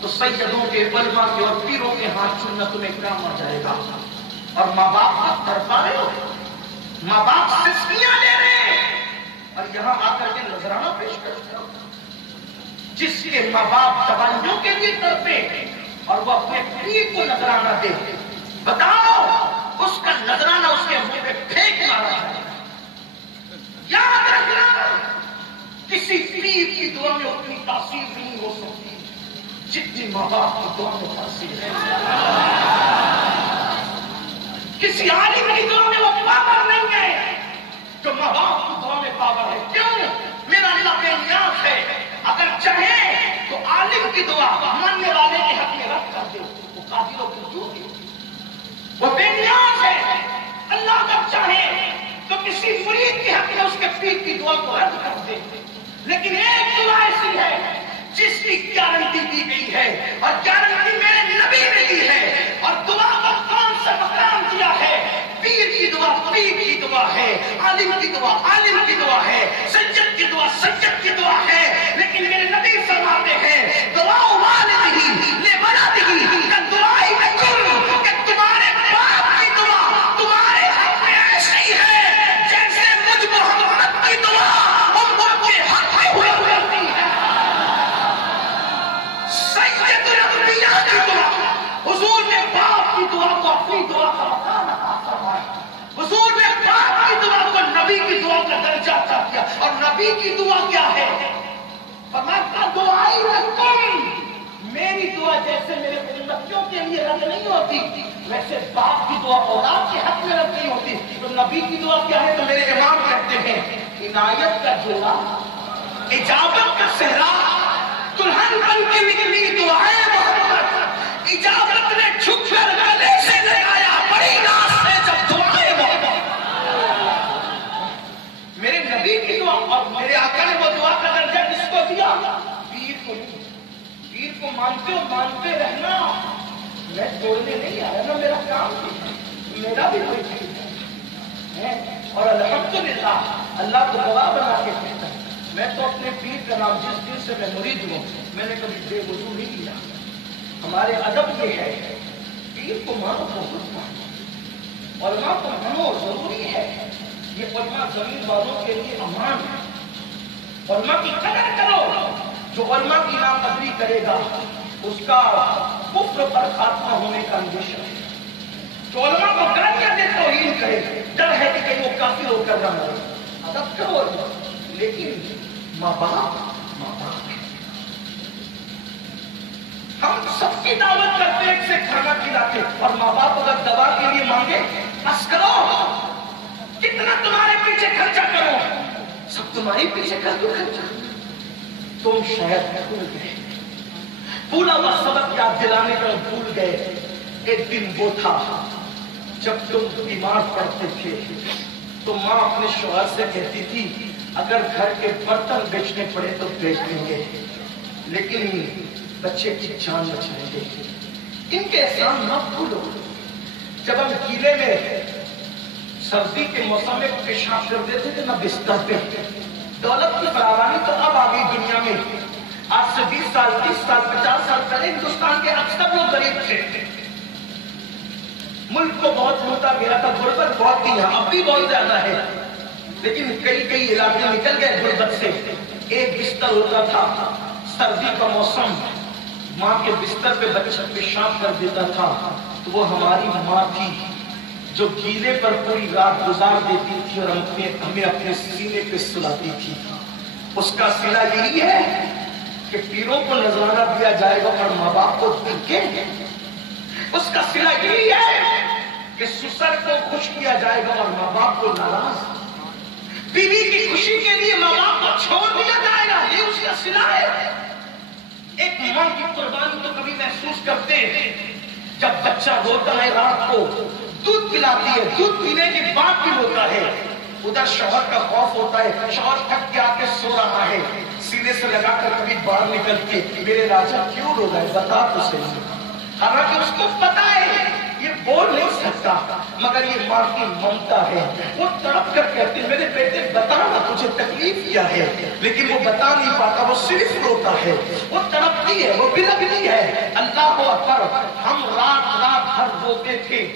تو سیدوں کے، علماء کے اور پیروں کے ہاتھ چومنا تمہیں کام آ جائے گا۔ اور ماں باپ آپ تڑپا رہے ہو، ماں باپ سسکیاں لے رہے ہیں، اور یہاں آ کر کے نذرانہ پیش کرتے ہو۔ جس کے ماں باپ دوائیوں کے لیے تڑپے اور وہ اپنے پیر کو نذرانہ دے، بتاؤ اس کا نذرانہ اس کے منہ پہ پھینک مارا جائے۔ یاد رکھنا، کسی پیر کی دعا میں اتنی تاثیر نہیں ہو سکتی جتنی ماں باپ کی دعا میں تاثیر ہے۔ کسی عالم کی دعا میں وہ پاور نہیں ہے جو ماں باپ کی دعا میں پاور ہے۔ کیوں؟ میرا اللہ بے نیاز ہے، اگر چاہے تو عالم کی دعا ماننے والے کے حق میں رد کر دے، وہ قادر و قدیر ہے، وہ بے نیاز ہے۔ اللہ اگر چاہے تو کسی مرید کے حق میں اس کے پیر کی دعا کو رد کر دے۔ لیکن ایک دعا ایسی ہے جس کی گارنٹی دی گئی ہے اور گارنٹی میرے نبی نے دی ہے. اور دعا کو کون سا مقام دیا ہے؟ پیر کی دعا پیر کی دعا ہے، عالم کی دعا عالم کی دعا ہے، سجد کی دعا سجد کی دعا ہے. لیکن میرے نبی فرماتے ہیں دعا والدہ لولدہ کا دعائی لکم، کہ تمہارے باپ کی دعا تمہارے حق میں ایسے ہی ہے جیسے مجھ محمد کی دعا امت کے حق میں ہوا کرتی ہے. سید الانبیاء کی دعا، حضور نے باپ کی دعا کو اپنی دعا کا مقام عطا فرمایا. حضور نے باپ کی دعا کو نبی کی دعا کا درجہ عطا کیا. اور نبی کی دعا کیا ہے؟ فرمایا دعائی لکم، میری دعا جیسے میرے امتیوں کے لیے رد نہیں ہوتی ویسے باپ کی دعا اولاد کے حق میں رد نہیں ہوتی. تو نبی کی دعا کیا ہے؟ تو میرے امام کہتے ہیں عنایت کا جوڑا، اجابت کا صحرا، دلہن بن کے نکلی دعائیں محمد، اجابت نے جھک کر گلے سے لگایا بڑی ناز سے جب دعائیں محمد. میرے نبی کی دعا اور میرے آقا نے وہ دعا کا درجہ کس کو دیا؟ پیر کو نہیں. پیر کو مانتے ہو مانتے رہنا، میں توڑنے نہیں آیا نا، میرا کام نہیں، میرا بھی کوئی پیر ہے. اور الحمدللہ اللہ کو گواہ بنا کے کہتا ہے میں تو اپنے پیر کا نام جس دن سے میں مرید ہوں میں نے کبھی بے وضو نہیں کیا. ہمارے ادب یہ ہے پیر کو مانو بہت مانو، علماء کو مانو ضروری ہے. یہ علماء زمین والوں کے لیے امان ہے. علماء کی قدر کرو. جو علماء کی ناقدری کرے گا اس کا کفر پر خاتمہ ہونے کا اندیشہ ہے. جو علماء کو گالیاں دے توہین کرے ڈر ہے کہ کہیں وہ کافر ہو کر نہ مرے. ادب کرو لیکن ماں باپ ہم سب کی دعوت کرتے ایک سے کھانا کھلاتے اور ماں باپ اگر دوا کے لیے مانگے بس کرو، کتنا تمہارے پیچھے خرچہ کرو، سب تمہارے پیچھے کر دو خرچہ. تم شاید بھول گئے، پورا وہ سبق یاد دلانے کا بھول گئے. ایک دن وہ تھا جب تم بیمار پڑتے تھے تو ماں اپنے شوہر سے کہتی تھی اگر گھر کے برتن بیچنے پڑے تو بیچ دیں گے لیکن بچے کی جان بچائیں گے. ان کے احسان مت بھولو. جب ہم گیلے میں سردی کے موسم میں پیشاب کر دیتے تھے نہ بستر پہ، دولت کی فراوانی تو اب آ گئی دنیا میں. آج سے 20 سال 30 سال 50 سال پہلے ہندوستان کے اکثر لوگ غریب تھے. ملک کو بہت لوٹا گیا تھا، غربت بہت تھی، اب بھی بہت زیادہ ہے لیکن کئی علاقے نکل گئے غربت سے. ایک بستر ہوتا تھا، سردی کا موسم، ماں کے بستر پہ بچہ پیشاب کر دیتا تھا تو وہ ہماری ماں تھی جو گیلے پر پوری رات گزار دیتی تھی اور ہمیں اپنے سینے پہ سلاتی تھی. اس کا صلہ یہی ہے کہ پیروں کو نذرانہ دیا جائے گا اور ماں باپ کو دھکے. اس کا صلہ یہی ہے کہ سسر کو خوش کیا جائے گا اور ماں باپ کو ناراض. بیوی کی خوشی کے لیے ماں باپ کو چھوڑ دیا جائے گا، یہ اس کا صلہ ہے. ایک ماں کی قربانی تو کبھی محسوس کرتے ہیں جب بچہ روتا ہے رات کو دودھ پلاتی ہے، دودھ پینے کے بعد بھی روتا ہے. ادھر شوہر کا خوف ہوتا ہے، شوہر تھک کے آ کے سو رہا ہے، سینے سے لگا کر کبھی باہر نکل کے میرے راجا کیوں رو رہا ہے بتا تو صحیح. حالانکہ اس کو پتا ہے یہ بول نہیں سکتا مگر یہ ماں کی ممتا ہے. وہ تڑپ کر کہتے ہیں میرے بیٹے بتا نا تجھے تکلیف کیا ہے، لیکن وہ بتا نہیں پاتا، وہ صرف روتا ہے، وہ تڑپتی ہے، وہ بلکتی ہے. اللہ اکبر. ہم رات رات بھر روتے تھے،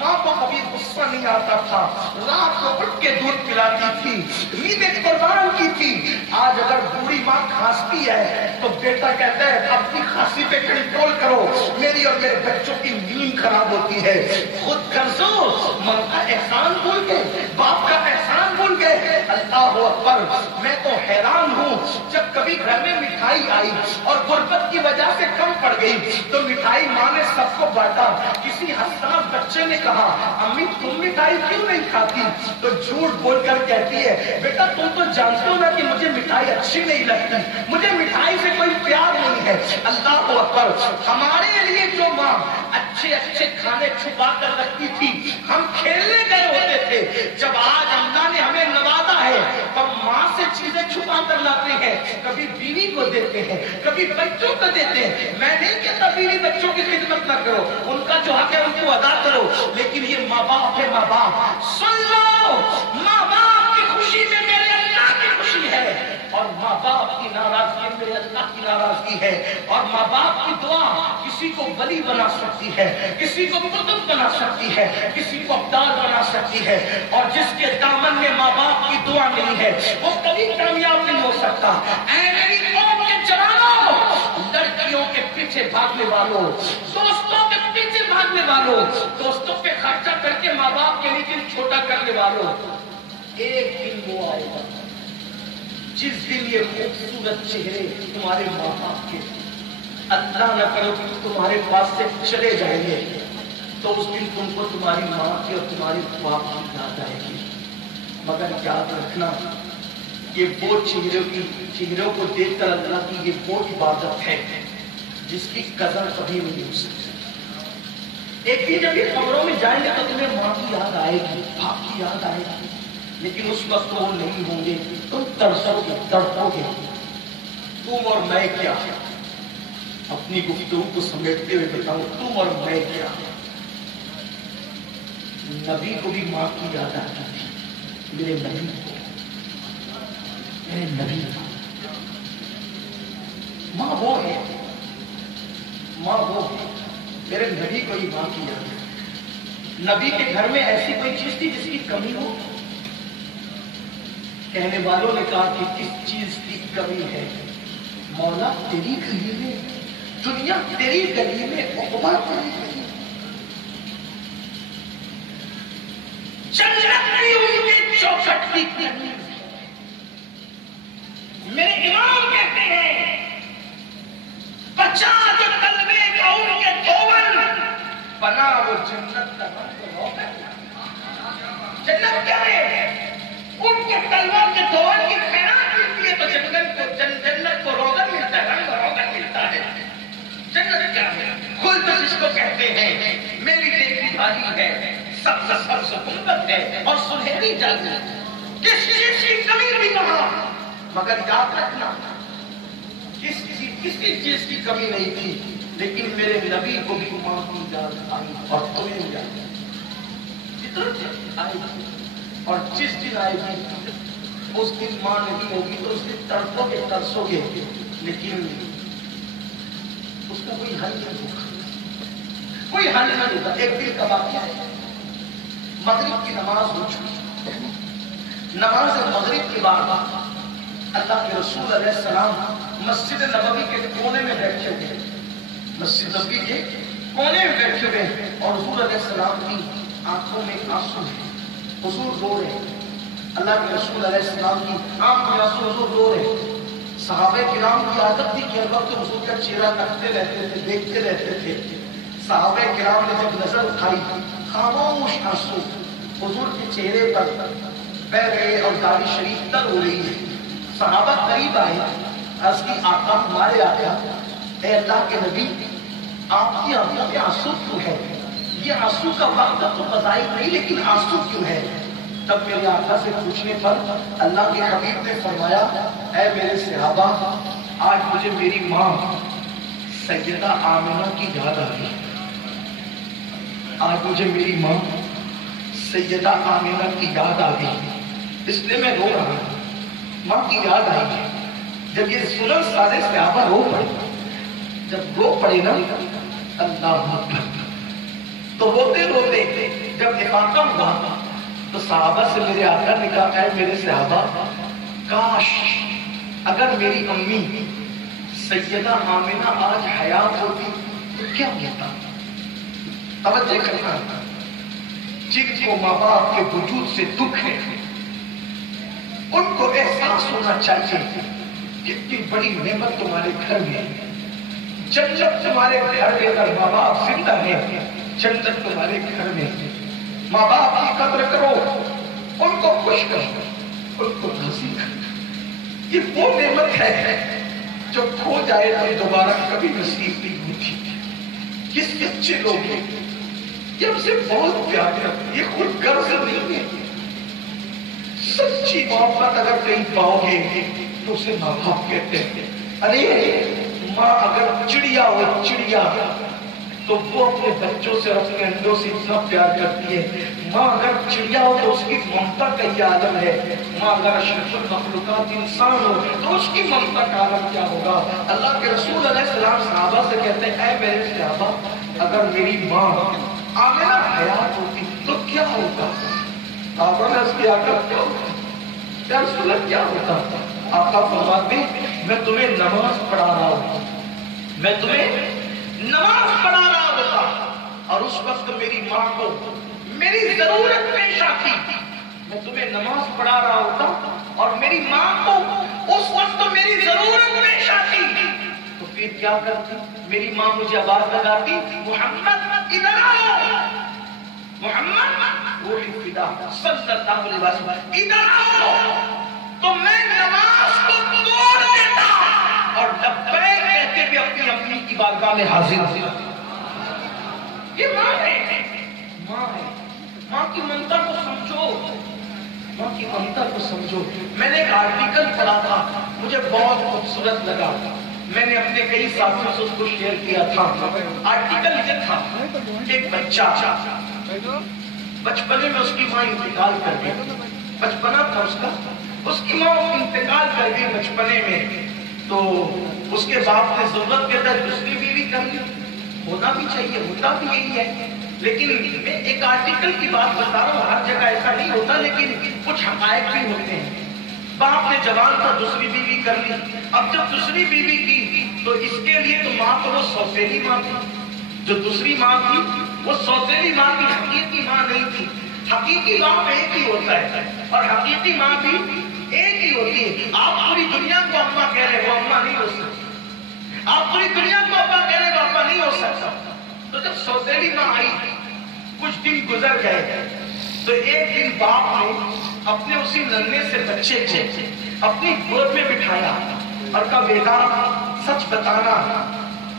ماں کو کبھی غصہ نہیں آتا تھا، رات کو اٹھ کے دودھ پلاتی تھی، نیندیں قربان کی تھی. آج اگر بوڑھی ماں کھانستی ہے تو بیٹا کہتا ہے اپنی کھانسی پہ کنٹرول کرو، میری اور میرے بچوں کی نیند خراب ہوتی ہے. خود قرضو ماں کا احسان بھول گئے، باپ کا احسان بھول گئے. اللہ اکبر. میں تو حیران ہوں جب کبھی گھر میں مٹھائی آئی اور غربت کی وجہ سے کم پڑ گئی تو مٹھائی ماں نے سب کو بانٹا. کسی حساس بچے نے کہا امی تم مٹھائی کیوں نہیں کھاتی؟ تو جھوٹ بول کر کہتی ہے بیٹا تم تو جانتے ہو نا کہ مجھے مٹھائی اچھی نہیں لگتی، مجھے مٹھائی سے کوئی پیار نہیں ہے. اللہ اکبر. ہمارے لیے جو ماں اچھے اچھے کھانے چھپا کر رکھتی تھی، ہم کھیلنے گئے ہوتے تھے. جب آج اللہ نے ہمیں نوازا ہے تو ماں سے چیزیں چھپا کر لاتے ہیں، کبھی بیوی کو دیتے ہیں، کبھی بچوں کو دیتے ہیں. میں نہیں کہتا بیوی بچوں کی خدمت نہ کرو، ان کا جو حق ہے ان کو ادا کرو، لیکن یہ ماں باپ ہے. ماں باپ سن لو، ماں باپ کی خوشی میں میرے اللہ کی خوشی ہے، اور ماں باپ کی ناراضگی میرے اللہ کی ناراضگی ہے. اور ماں باپ کی دعا کسی کو ولی بنا سکتی ہے، کسی کو قطب بنا سکتی ہے، کسی کو ابدال بنا سکتی ہے. اور جس کے دامن میں ماں باپ کی دعا نہیں ہے وہ کبھی کامیاب نہیں ہو سکتا. اے میری قوم کے جوانوں، لڑکیوں کے پیچھے بھاگنے والوں، دوستوں کے پیچھے بھاگنے والوں، دوستوں پہ خرچہ کر کے ماں باپ کے لیے دل چھوٹا کرنے والوں، ایک دن وہ آئے گا جس دن یہ خوبصورت چہرے تمہارے ماں باپ کے اللہ نہ کرو کہ تمہارے پاس سے چلے جائیں گے، تو اس دن تم کو تمہاری ماں کی اور تمہارے باپ کی یاد آئے گی. مگر یاد رکھنا، یہ وہ چہروں کو دیکھ کر اللہ کی یہ وہ عبادت ہے جس کی قدر کبھی نہیں ہو سکتی. ایک دن جب یہ قبروں میں جائیں گے تو تمہیں ماں کی یاد آئے گی، باپ کی یاد آئے گی، لیکن اس وقت وہ نہیں ہوں گے. تم تڑپو گے. تم اور میں کیا، اپنی گفتگو کو سمیٹتے ہوئے بتاؤں، تم اور میں کیا. نبی کو بھی ماں کی یاد آتی تھی. میرے نبی کو، میرے نبی ماں وہ ہے، ماں وہ ہے. میرے نبی کو ہی ماں کی یاد ہے. نبی کے گھر میں ایسی کوئی چیز تھی جس کی کمی ہو؟ کہنے والوں نے کہا کہ کس چیز کی کمی ہے؟ مولا تیری گلی میں، دنیا تیری گلی میں، عقبہ تیری گلی میں. جنت بھی ان کے چوکھٹ کی کمی. میرے امام کہتے ہیں بچا جو قلبے کا ان کے دھون، بنا وہ جنت کا روغن. جنت کیا ہے؟ ان کے تلوار کے دھون کی خیرات ملتی ہے تو جنت کو روغن ملتا ہے، رنگ روغن ملتا ہے. جنت کیا ہے؟ خلد جس کو کہتے ہیں. میری دیکھی بھاری ہے، سبز سبز گنبد ہے اور سنہری جنت. کس چیز کی کمی نہیں کہا، مگر یاد رکھنا کسی چیز کی کمی نہیں تھی. لیکن میرے نبی کو بھی ماں کی یاد آئی اور تمہیں یاد آئی. اور جس دن آئے گی اس دن ماں نہیں ہوگی تو اس دن تڑپو گے، ترسو گے، لیکن اس کا کوئی حل نہیں ہوگا، کوئی حل نہیں ہوگا. ایک دن کا واقعہ ہے، مغرب کی نماز ہو چکی. نماز مغرب کے بعد اللہ کے رسول علیہ السلام مسجد نبوی کے کونے میں بیٹھے ہوئے، مسجد نبوی کے کونے میں بیٹھے ہوئے، اور حضور علیہ السلام کی آنکھوں میں آنسو ہے. حضور رو رہے ہیں. اللہ کے رسول علیہ السلام کی آنکھوں میں آنسو، حضور رو رہے ہیں. صحابہ کرام کی عادت تھی کہ ہر وقت حضور کا چہرہ تکتے رہتے تھے، دیکھتے رہتے تھے. صحابہ کرام نے جب نظر اٹھائی، خاموش آنسو حضور کے چہرے پر بہ رہے اور داڑھی شریف تر ہو رہی ہے. صحابہ قریب آئے، عرض کی آقا ہمارے آقا، اے اللہ کے نبی، آپ کی آنکھوں میں آنسو کیوں ہے؟ یہ آنسو کا وقت تو فضائی نہیں، لیکن آنسو کیوں ہے؟ تب میرے آقا سے پوچھنے پر اللہ کے حبیب نے فرمایا، اے میرے صحابہ، آج مجھے میری ماں سیدہ آمنہ کی یاد آ گئی. آج مجھے میری ماں سیدہ آمنہ کی یاد آ گئی، اس لیے میں رو رہا ہوں. ماں کی یاد آئی ہے. جب یہ سنا سارے صحابہ رو پڑے. جب رو پڑے نا اللہ اکبر، تو روتے روتے جب افاقہ ہوا تو صحابہ سے میرے آقا نے کہا، اے میرے صحابہ، کاش اگر میری امی سیدہ آمنہ آج حیات ہوتی تو کیا ہوتا. توجہ کرنا، جن کو ماں باپ کے وجود سے دکھ ہے ان کو احساس ہونا چاہیے کتنی بڑی نعمت تمہارے گھر میں. جنت تمہارے گھر میں اگر ماں باپ زندہ ہے، جنت تمہارے گھر میں. ماں باپ کی قدر کرو، ان کو خوش کرو، ان کو راضی کرو. یہ وہ نعمت ہے جو کھو جائے تو دوبارہ کبھی نصیب نہیں ہوتی. کس اچھے لوگ ہیں، یہ ہم سے بہت پیار کرتے، یہ خود غرض نہیں ہے، سچ سچی محبت اگر کہیں پاؤ گے تو اسے ماں باپ کہتے ہیں. ارے ماں اگر چڑیا ہو چڑیا تو وہ اپنے بچوں سے اپنے انڈوں سے اتنا پیار کرتی ہے. ماں اگر چڑیا ہو تو اس کی ممتا کا یہ عالم ہے. ماں اگر اشرف المخلوقات انسان ہو تو اس کی ممتا کا عالم کیا ہوگا. اللہ کے رسول علیہ السلام صحابہ سے کہتے ہیں اے میرے صحابہ اگر میری ماں آمنہ حیات ہوتی تو کیا ہوتا. صحابہ نے اس کی آقا کیا رسول اللہ کیا ہوتا. آقا فرماتے میں تمہیں نماز پڑھا رہا ہوں, میں تمہیں نماز پڑھا رہا ہوتا اور اس وقت میری ماں کو میری ضرورت پیش آتی. میں تمہیں نماز پڑھا رہا ہوتا اور میری ماں کو اس وقت میری ضرورت پیش آتی تو پھر کیا کرتی. میری ماں مجھے آواز لگاتی محمد ادھر آؤ, محمد روحی فدا صلی اللہ علیہ وسلم ادھر آؤ, تو میں نماز کو توڑ دیتا اور لبیک کہتے ہوئے اپنی اپنی کی بارگاہ میں حاضر ہوتا. یہ ماں ہے, ماں ہے. ماں کی ممتا کو سمجھو, ماں کی ممتا کو سمجھو. میں نے ایک آرٹیکل پڑھا تھا مجھے بہت خوبصورت لگا, میں نے اپنے کئی ساتھیوں سے اس کو شیئر کیا تھا. آرٹیکل یہ تھا کہ ایک بچہ بچپنے میں اس کی ماں انتقال کر گئی, بچپنا تھا اس کا, اس کی ماں انتقال کر گئی بچپنے میں, تو اس کے باپ نے ضرورت کے تحت دوسری بیوی کر لی. ہونا بھی چاہیے, ہوتا بھی یہی ہے, لیکن میں ایک آرٹیکل کی بات بتا رہا ہوں, ہر جگہ ایسا نہیں ہوتا لیکن کچھ حقائق بھی ہوتے ہیں. باپ نے جوان تھا دوسری بیوی کر لی. اب جب دوسری بیوی کی تو اس کے لیے تو ماں تو وہ سوتیلی ماں تھی, جو دوسری ماں تھی وہ سوتیلی ماں کی حقیقی ماں نہیں تھی. حقیقی باپ ایک ہی ہوتا ہے اور حقیقی ماں بھی ایک ہی ہوتی ہے. آپ پوری دنیا کو اماں کہہ رہے, وہ اماں نہیں ہو سکتی. آپ پوری دنیا کو ابا کہہ رہے, وہ ابا نہیں ہو سکتا. تو جب سوتیلی ماں آئی کچھ دن گزر گئے تو ایک دن باپ نے اپنے اسی ننھے سے بچے کو اپنی گود میں بٹھایا اور کہا بیٹا سچ بتانا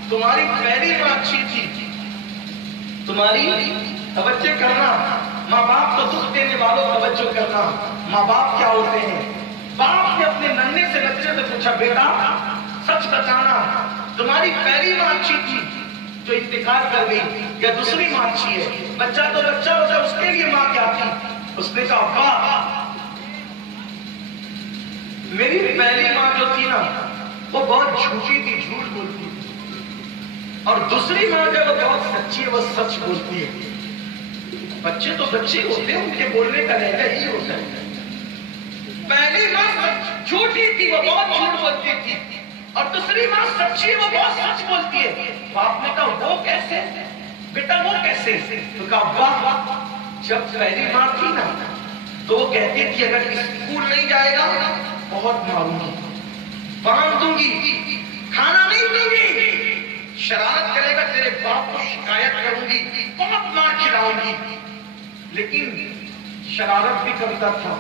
تمہاری پہلی ماں اچھی تھی, تمہاری توجہ کرنا, ماں باپ کو دکھ دینے والوں توجہ کرنا. ماں باپ کیا ہوتے ہیں. باپ نے اپنے ننھے سے بچے سے پوچھا بیٹا سچ بتانا تمہاری پہلی ماں اچھی تھی جو انتقال کر گئی یا دوسری ماں اچھی ہے. بچہ تو بچہ ہوتا ہے, اس کے لیے ماں کیا تھی. اس نے کہا ابا میری پہلی ماں جو تھی نا وہ بہت جھوٹی تھی, جھوٹ بولتی تھی, اور دوسری ماں جو وہ بہت سچی ہے, وہ سچ بولتی ہے. بچے تو بچے ہوتے ہیں, ان کے بولنے کا لہجہ ہی ہوتا ہے. پہلی ماں جھوٹی تھی, وہ بہت جھوٹ بولتی تھی, اور دوسری ماں سچی ہے, وہ بہت سچ بولتی ہے. باپ نے کہا وہ کیسے بیٹا, وہ کیسے. تو کہا ابا جب پہلی ماں تھی نا تو وہ کہتی تھی اگر اسکول نہیں جائے گا بہت ماروں گی, باندھ دوں گی, کھانا نہیں دوں گی, شرارت کرے گا تیرے باپ کو شکایت کروں گی, بہت مار کھلاؤں گی. لیکن شرارت بھی کرتا تھا,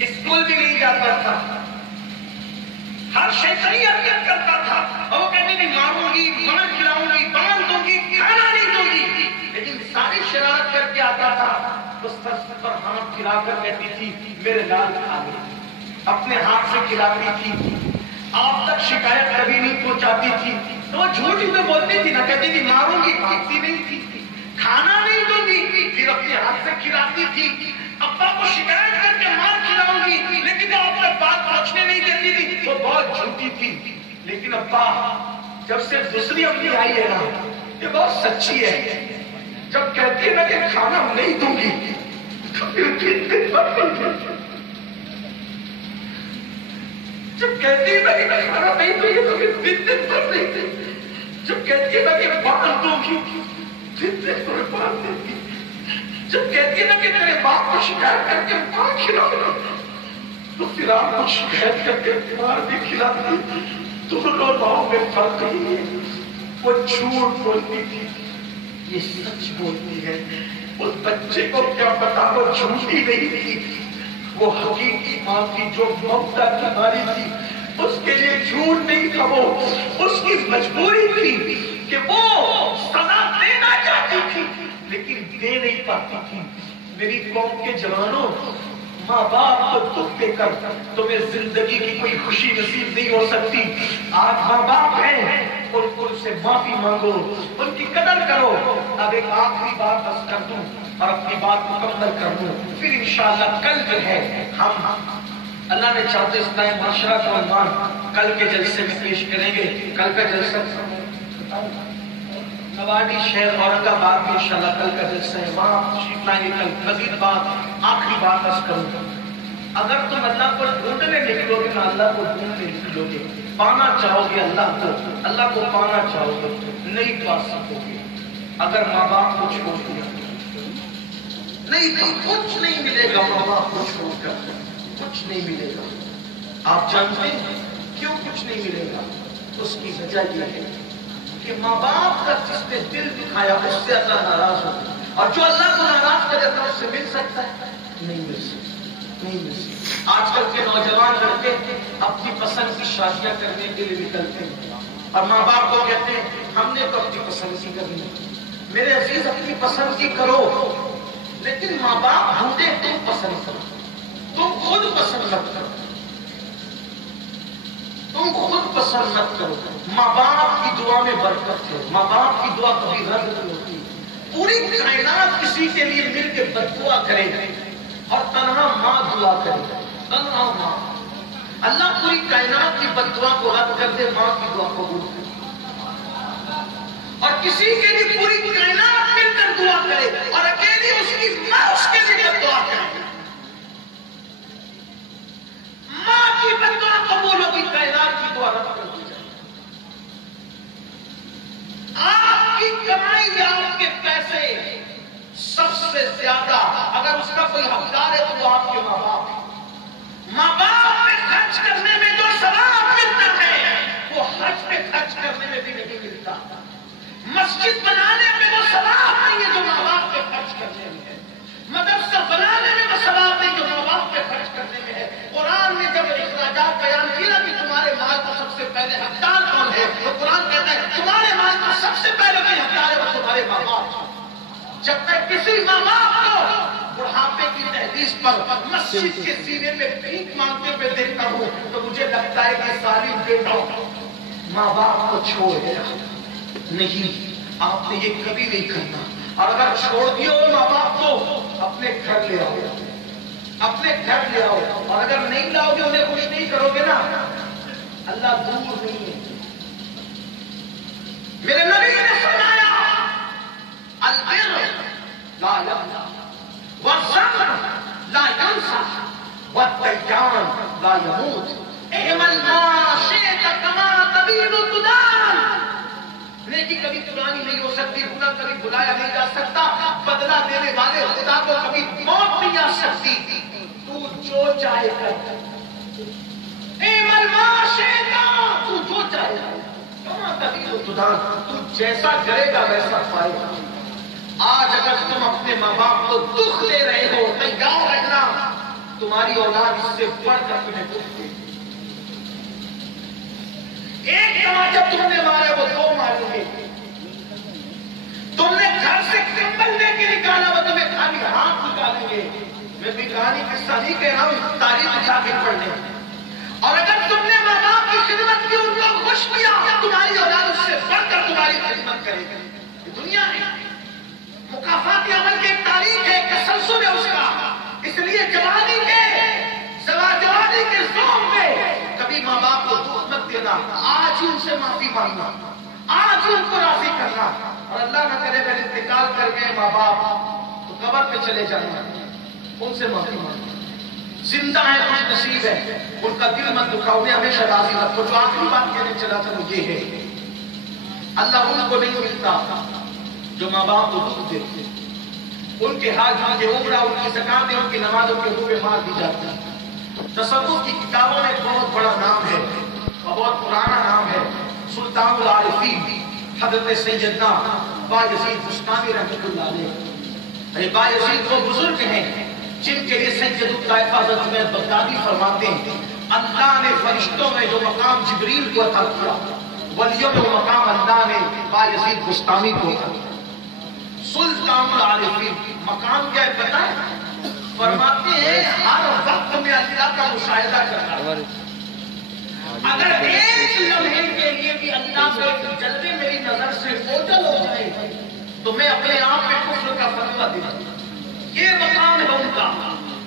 اسکول بھی نہیں جاتا تھا, ہر شیطانی حرکت کرتا تھا, اور وہ کہتی تھی ماروں گی, مار کھلاؤں گی, باندھ دوں گی, کھانا نہیں دوں گی. لیکن ساری شرارت کر کے آتا تھا تو سر پر ہاتھ کھلا کر کہتی تھی میرے لال کھا لے, اپنے ہاتھ سے کھلاتی تھی, آپ تک شکایت کبھی نہیں پہنچاتی تھی. تو وہ جھوٹ ہی تو بولتی تھی نا, کہتی تھی ماروں گی, بھاگتی نہیں تھی, کھانا نہیں دوں گی, پھر اپنے ہاتھ سے کھلاتی تھی. ابا کو شکایت کر کے مار کھلاؤں گی, لیکن آپ تک بات پہنچنے نہیں دیتی تھی. وہ بہت جھوٹی تھی. لیکن ابا جب سے دوسری امی آئی ہے نا یہ بہت سچی ہے. جب کہتی ہے نا کہ کھانا نہیں دوں گی جب کہتی ہے نا کہ کھانا نہیں دوں گی تو پھر دن بھر نہیں دیں. جب کہتی ہے نا کہ باندھ دوں گی پھر دن بھر باندھ دیں گی. جب کہتی ہے نا کہ تیرے باپ کو شکایت کر کے مار کھلاؤ تو پھر آپ کو شکایت کر کے مار بھی کھلاتی. دونوں ماؤں میں فرق نہیں ہے. وہ جھوٹ بولتی تھی, یہ سچ بولتی ہے. اس بچے کو کیا پتا وہ جھوٹی نہیں تھی, وہ حقیقی ماں کی جو ممتا کی ماری تھی. اس کے لیے جھوٹ نہیں تھا, وہ اس کی مجبوری تھی کہ وہ سزا دینا چاہتی تھی لیکن دے نہیں پاتی تھی. میری قوم کے جوانوں, ماں باپ کو دکھ دے کر تمہیں زندگی کی کوئی خوشی نصیب نہیں ہو سکتی. آج ماں باپ ہیں, ان سے معافی مانگو, ان کی قدر کرو. اب ایک آخری بات بس کر دوں اور اپنی بات مکمل کر دوں, پھر انشاءاللہ کل جو ہے ہم اللہ نے چاہتے اس ٹائم معاشرہ کا عنوان کل کے جلسے میں پیش کریں گے. کل کا جلسہ نواڈی شہر اورنگ آباد میں انشاءاللہ کل کا جلسہ ہے, وہاں تشریف لائیں گے. کل مزید بات آخری بات بس کروں, اگر تم اللہ کو ڈھونڈنے نکلو گے نا, اللہ کو ڈھونڈنے نکلو گے, پانا چاہو گے اللہ کو پانا چاہو گے, نہیں پا سکو گے. اگر ماں باپ کو چھوڑ دیا نہیں تو کچھ نہیں ملے گا. ماں باپ کو چھوڑ کر کچھ نہیں ملے گا. آپ جانتے ہیں کیوں کچھ نہیں ملے گا؟ اس کی وجہ یہ ہے کہ ماں باپ کا جس نے دل دکھایا اس سے اللہ ناراض ہوتا ہے, اور جو اللہ کو ناراض کرے گا اس سے مل سکتا ہے؟ نہیں مل سکتا, نہیں مل سکتا. آج کل کے نوجوان لڑکے اپنی پسند کی شادیاں کرنے کے لیے نکلتے ہیں اور ماں باپ کو کہتے ہیں ہم نے تو اپنی پسند کی کرنی. میرے عزیز, اپنی پسند کی کرو, لیکن ماں باپ ڈھونڈے تم پسند کرو, تم خود پسند مت کرو, تم خود پسند مت کرو. ماں باپ کی دعا میں برکت ہے, ماں باپ کی دعا کبھی رد نہیں ہوتی. پوری کائنات کسی کے لیے مل کے بددعا کرے اور تنہا ماں دعا کرے, تنہا ماں. اللہ پوری کائنات کی بددعا کو رد کر دے, ماں کی دعا قبول کرے. اور کسی کے لیے پوری کائنات مل کر دعا کرے اور اکیلی اس کی ماں اس کے لیے دعا کرے, ماں کی بددعا قبول ہوگی, کائنات کی دعا رد کر دی جائے. آپ کی کمائی یا آپ کے پیسے سب سے زیادہ اگر اس کا کوئی حقدار ہے تو وہ آپ کے ماں باپ ہیں. ماں باپ پہ خرچ کرنے میں جو ثواب ملتا ہے وہ حج پہ خرچ کرنے میں بھی نہیں ملتا. مسجد بنانے میں وہ ثواب نہیں ہے جو ماں باپ پہ خرچ کرنے میں ہے. مدرسہ بنانے میں وہ ثواب نہیں جو ماں باپ پہ خرچ کرنے میں ہے. قرآن نے جب اخراجات بیان کیا کہ تمہارے مال کا سب سے پہلے حقدار کون ہے, تو قرآن کہتا ہے تمہارے مال کا سب سے پہلے کوئی حقدار ہے وہ تمہارے ماں باپ. جب تک کسی ماں باپ کو بڑھاپے کی تحدیث پر مسجد کے سینے میں بھیک مانگتے ہوئے دیکھتا ہوں تو مجھے لگتا ہے کہ ساری بیٹا ماں باپ کو چھوڑ دیا. نہیں, آپ نے یہ کبھی نہیں کرنا. اور اگر چھوڑ دیا ماں باپ کو اپنے گھر لے آؤ, اپنے گھر لے آؤ. اور اگر نہیں لاؤ گے, انہیں خوش نہیں کرو گے نا, اللہ دور نہیں ہے. میرے نبی نے فرمایا البر لا یبلا والصبر لا ينسى والديان لا يموت اعمل ما شئت كما تدين تدان. نیکی کبھی پرانی نہیں ہو سکتی, برا کبھی بلایا نہیں جا سکتا, بدلہ دینے والے خدا کو کبھی موت نہیں آ سکتی. تو جو چاہے کر, اعمل ما شئت, تو جو چاہے کما تدین تدان, تو جیسا کرے گا ویسا پائے گا. آج اگر تم اپنے ماں باپ کو دکھ دے رہے ہو, تیار رہنا تمہاری اولاد اس سے بڑھ کر تمہیں دکھ دے. ایک تماچا تم نے مارا وہ دو ماریں گے. تم نے گھر سے کمبل دے کے نکالا وہ تمہیں خالی ہاتھ نکالیں گے. میں بھی کہانی قصہ نہیں کہہ رہا ہوں, تاریخ اٹھا کے پڑھ لیں. اور اگر تم نے ماں باپ کی خدمت کی, ان کو خوش کیا, تمہاری اولاد اس سے بڑھ کر تمہاری خدمت کرے گی. یہ دنیا ہے, مکافات عمل کی ایک تاریخ ہے, تسلسل ہے اس کا. اس لیے جوانی کے زوم میں کبھی ماں باپ کو دکھ مت دینا. آج ہی ان سے معافی مانگنا, آج ہی ان کو راضی کرنا. اور اللہ نہ کرے اگر انتقال کر گئے ماں باپ تو قبر پہ چلے جانا, ان سے معافی مانگنا. زندہ ہے, خوش نصیب ہے, ان کا دل مت دکھاؤ, انہیں ہمیشہ راضی رکھو. جو آخری بات کہنے چلا تھا وہ یہ ہے, اللہ ان کو نہیں ملتا جو ماں باپ کو دکھ دیتے. ان کے ہاتھ ان کے عمرہ, ان کی زکاتیں, ان کی نمازوں کے منہ پہ مار دی جاتی ہے. تصوف کی کتابوں میں ایک بہت بڑا نام ہے اور بہت پرانا نام ہے, سلطان العارفین حضرت سیدنا بایزید بستامی رحمۃ اللہ علیہ. بایزید وہ بزرگ ہیں جن کے لیے سید الطائفہ حضرت جنید بغدادی فرماتے ہیں اللہ نے فرشتوں میں جو مقام جبریل کو عطا کیا, ولیوں میں وہ مقام اللہ نے بایزید بستامی کو عطا کیا. سلطان العارفین مقام کیا ہے پتہ ہے؟ فرماتے ہیں ہر وقت میں اگر ایک لمحے کے لیے بھی اللہ کے جلوے میری نظر سے اوجھل ہو جائے تو میں اپنے آپ میں کفر کا فتویٰ دے دوں. یہ مقام ہے ان کا.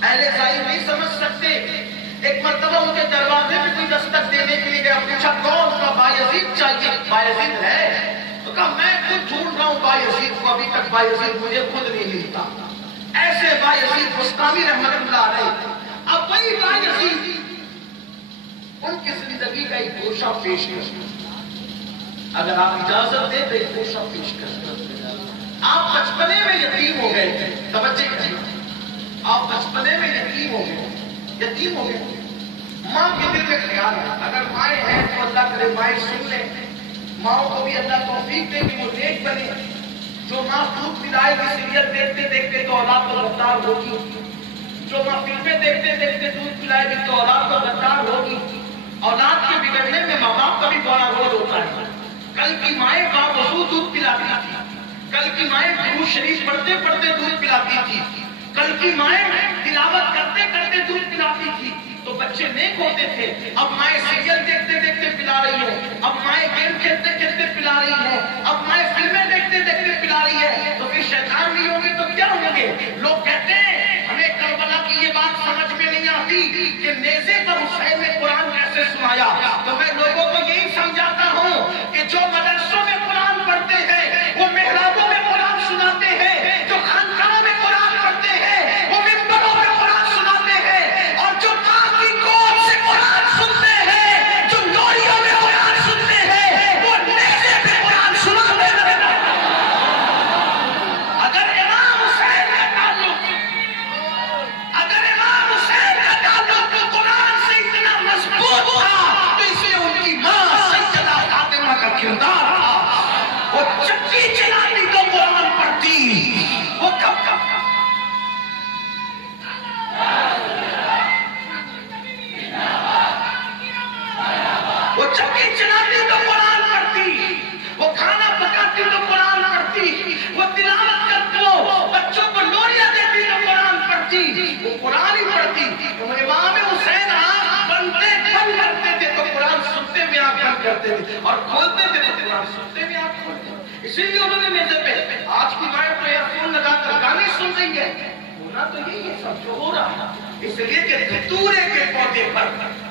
اہل ظاہر نہیں سمجھ سکتے. ایک مرتبہ ان کے دروازے میں کوئی دستک دینے کے لیے گیا, پوچھا کون؟ کا بایزید چاہیے. بایزید ہے؟ تو کہا میں خود ڈھونڈ رہا ہوں بایزید کو, ابھی تک بایزید مجھے خود نہیں ملتا. ایسے بایزید بستامی رحمت اللہ علیہ. اب وہی بایزید ان کی زندگی کا ایک گوشہ پیش کر, اگر آپ اجازت دیں تو ایک گوشہ پیش کر. آپ بچپنے میں یتیم ہو گئے تھے. توجہ کیجیے, آپ بچپنے میں یتیم ہو گئے, یتیم ہو گئے. ماں کے دل میں خیال ہے, اگر مائیں ہیں تو اللہ کرے مائیں سن لیں, ماؤں کو بھی اللہ توفیق دے کہ وہ نیک بنے. جو ماں دودھ پلائے گی سیریل دیکھتے دیکھتے تو اولاد تو غدار ہوگی. جو ماں فلمیں دیکھتے دیکھتے دودھ پلائے گی تو اولاد تو غدار ہوگی. اولاد کے بگڑنے میں ماں باپ کا بھی بڑا رول ہوتا ہے. کل کی مائیں باوضو دودھ پلاتی تھی, کل کی مائیں درود شریف پڑھتے پڑھتے دودھ پلاتی تھی, کل کی مائیں تلاوت کرتے کرتے دودھ پلاتی تھی تو بچے نیک ہوتے تھے. اب مائیں سیریل دیکھتے دیکھتے پلا رہی ہیں, اب مائیں گیم کھیلتے کھیلتے پلا رہی ہیں, اب مائیں فلمیں دیکھتے دیکھتے پلا رہی ہے. تو پھر شیطان نہیں ہوں گے تو کیا ہوں گے؟ لوگ کہتے ہیں ہمیں کربلا کی یہ بات سمجھ میں نہیں آتی کہ نیزے پر حسین نے قرآن کیسے سنایا. تو میں لوگوں کو یہی سمجھاتا ہوں کہ جو مدرسوں میں قرآن پڑھتے ہیں وہ محرابوں میں قرآن سناتے ہیں, جو خانقاہوں میں قرآن پڑھتے ہیں وہ منبروں میں قرآن سناتے ہیں, اور جو ماں کی گود سے قرآن سنتے ہیں, جو لوریوں میں قرآن سنتے ہیں, وہ نیزے پہ قرآن سناتے ہیں. اگر امام حسین کا تعلق, اگر امام حسین کا تعلق قرآن سے اتنا مضبوط تھا تو اس میں ان کی ماں سیدہ فاطمہ کا کردار تھا. وہ چکی چلاتی تو قرآن پڑھتی. وہ کب وہ چکی چلاتی تو قرآن پڑھتی, وہ کھانا پکاتی تو قرآن پڑھتی, وہ تلاوت کرتی تو بچوں کو لوریاں دیتی تو قرآن پڑھتی, وہ قرآن ہی پڑھتی. امام حسین آنکھ بنتے بند کرتے تھے تو قرآن سنتے ہوئے آنکھ بند کرتے تھے, اور کھولتے تھے تو قرآن سنتے ہوئے آنکھ کھولتے. اسی لیے انہوں نے نیزے پہ, آج کی مائیں تو ایئر فون لگا کر گانے سن رہی ہے. ہونا تو یہی ہے سب جو ہو رہا ہے, اس لیے کہ دھتورے کے پودے پر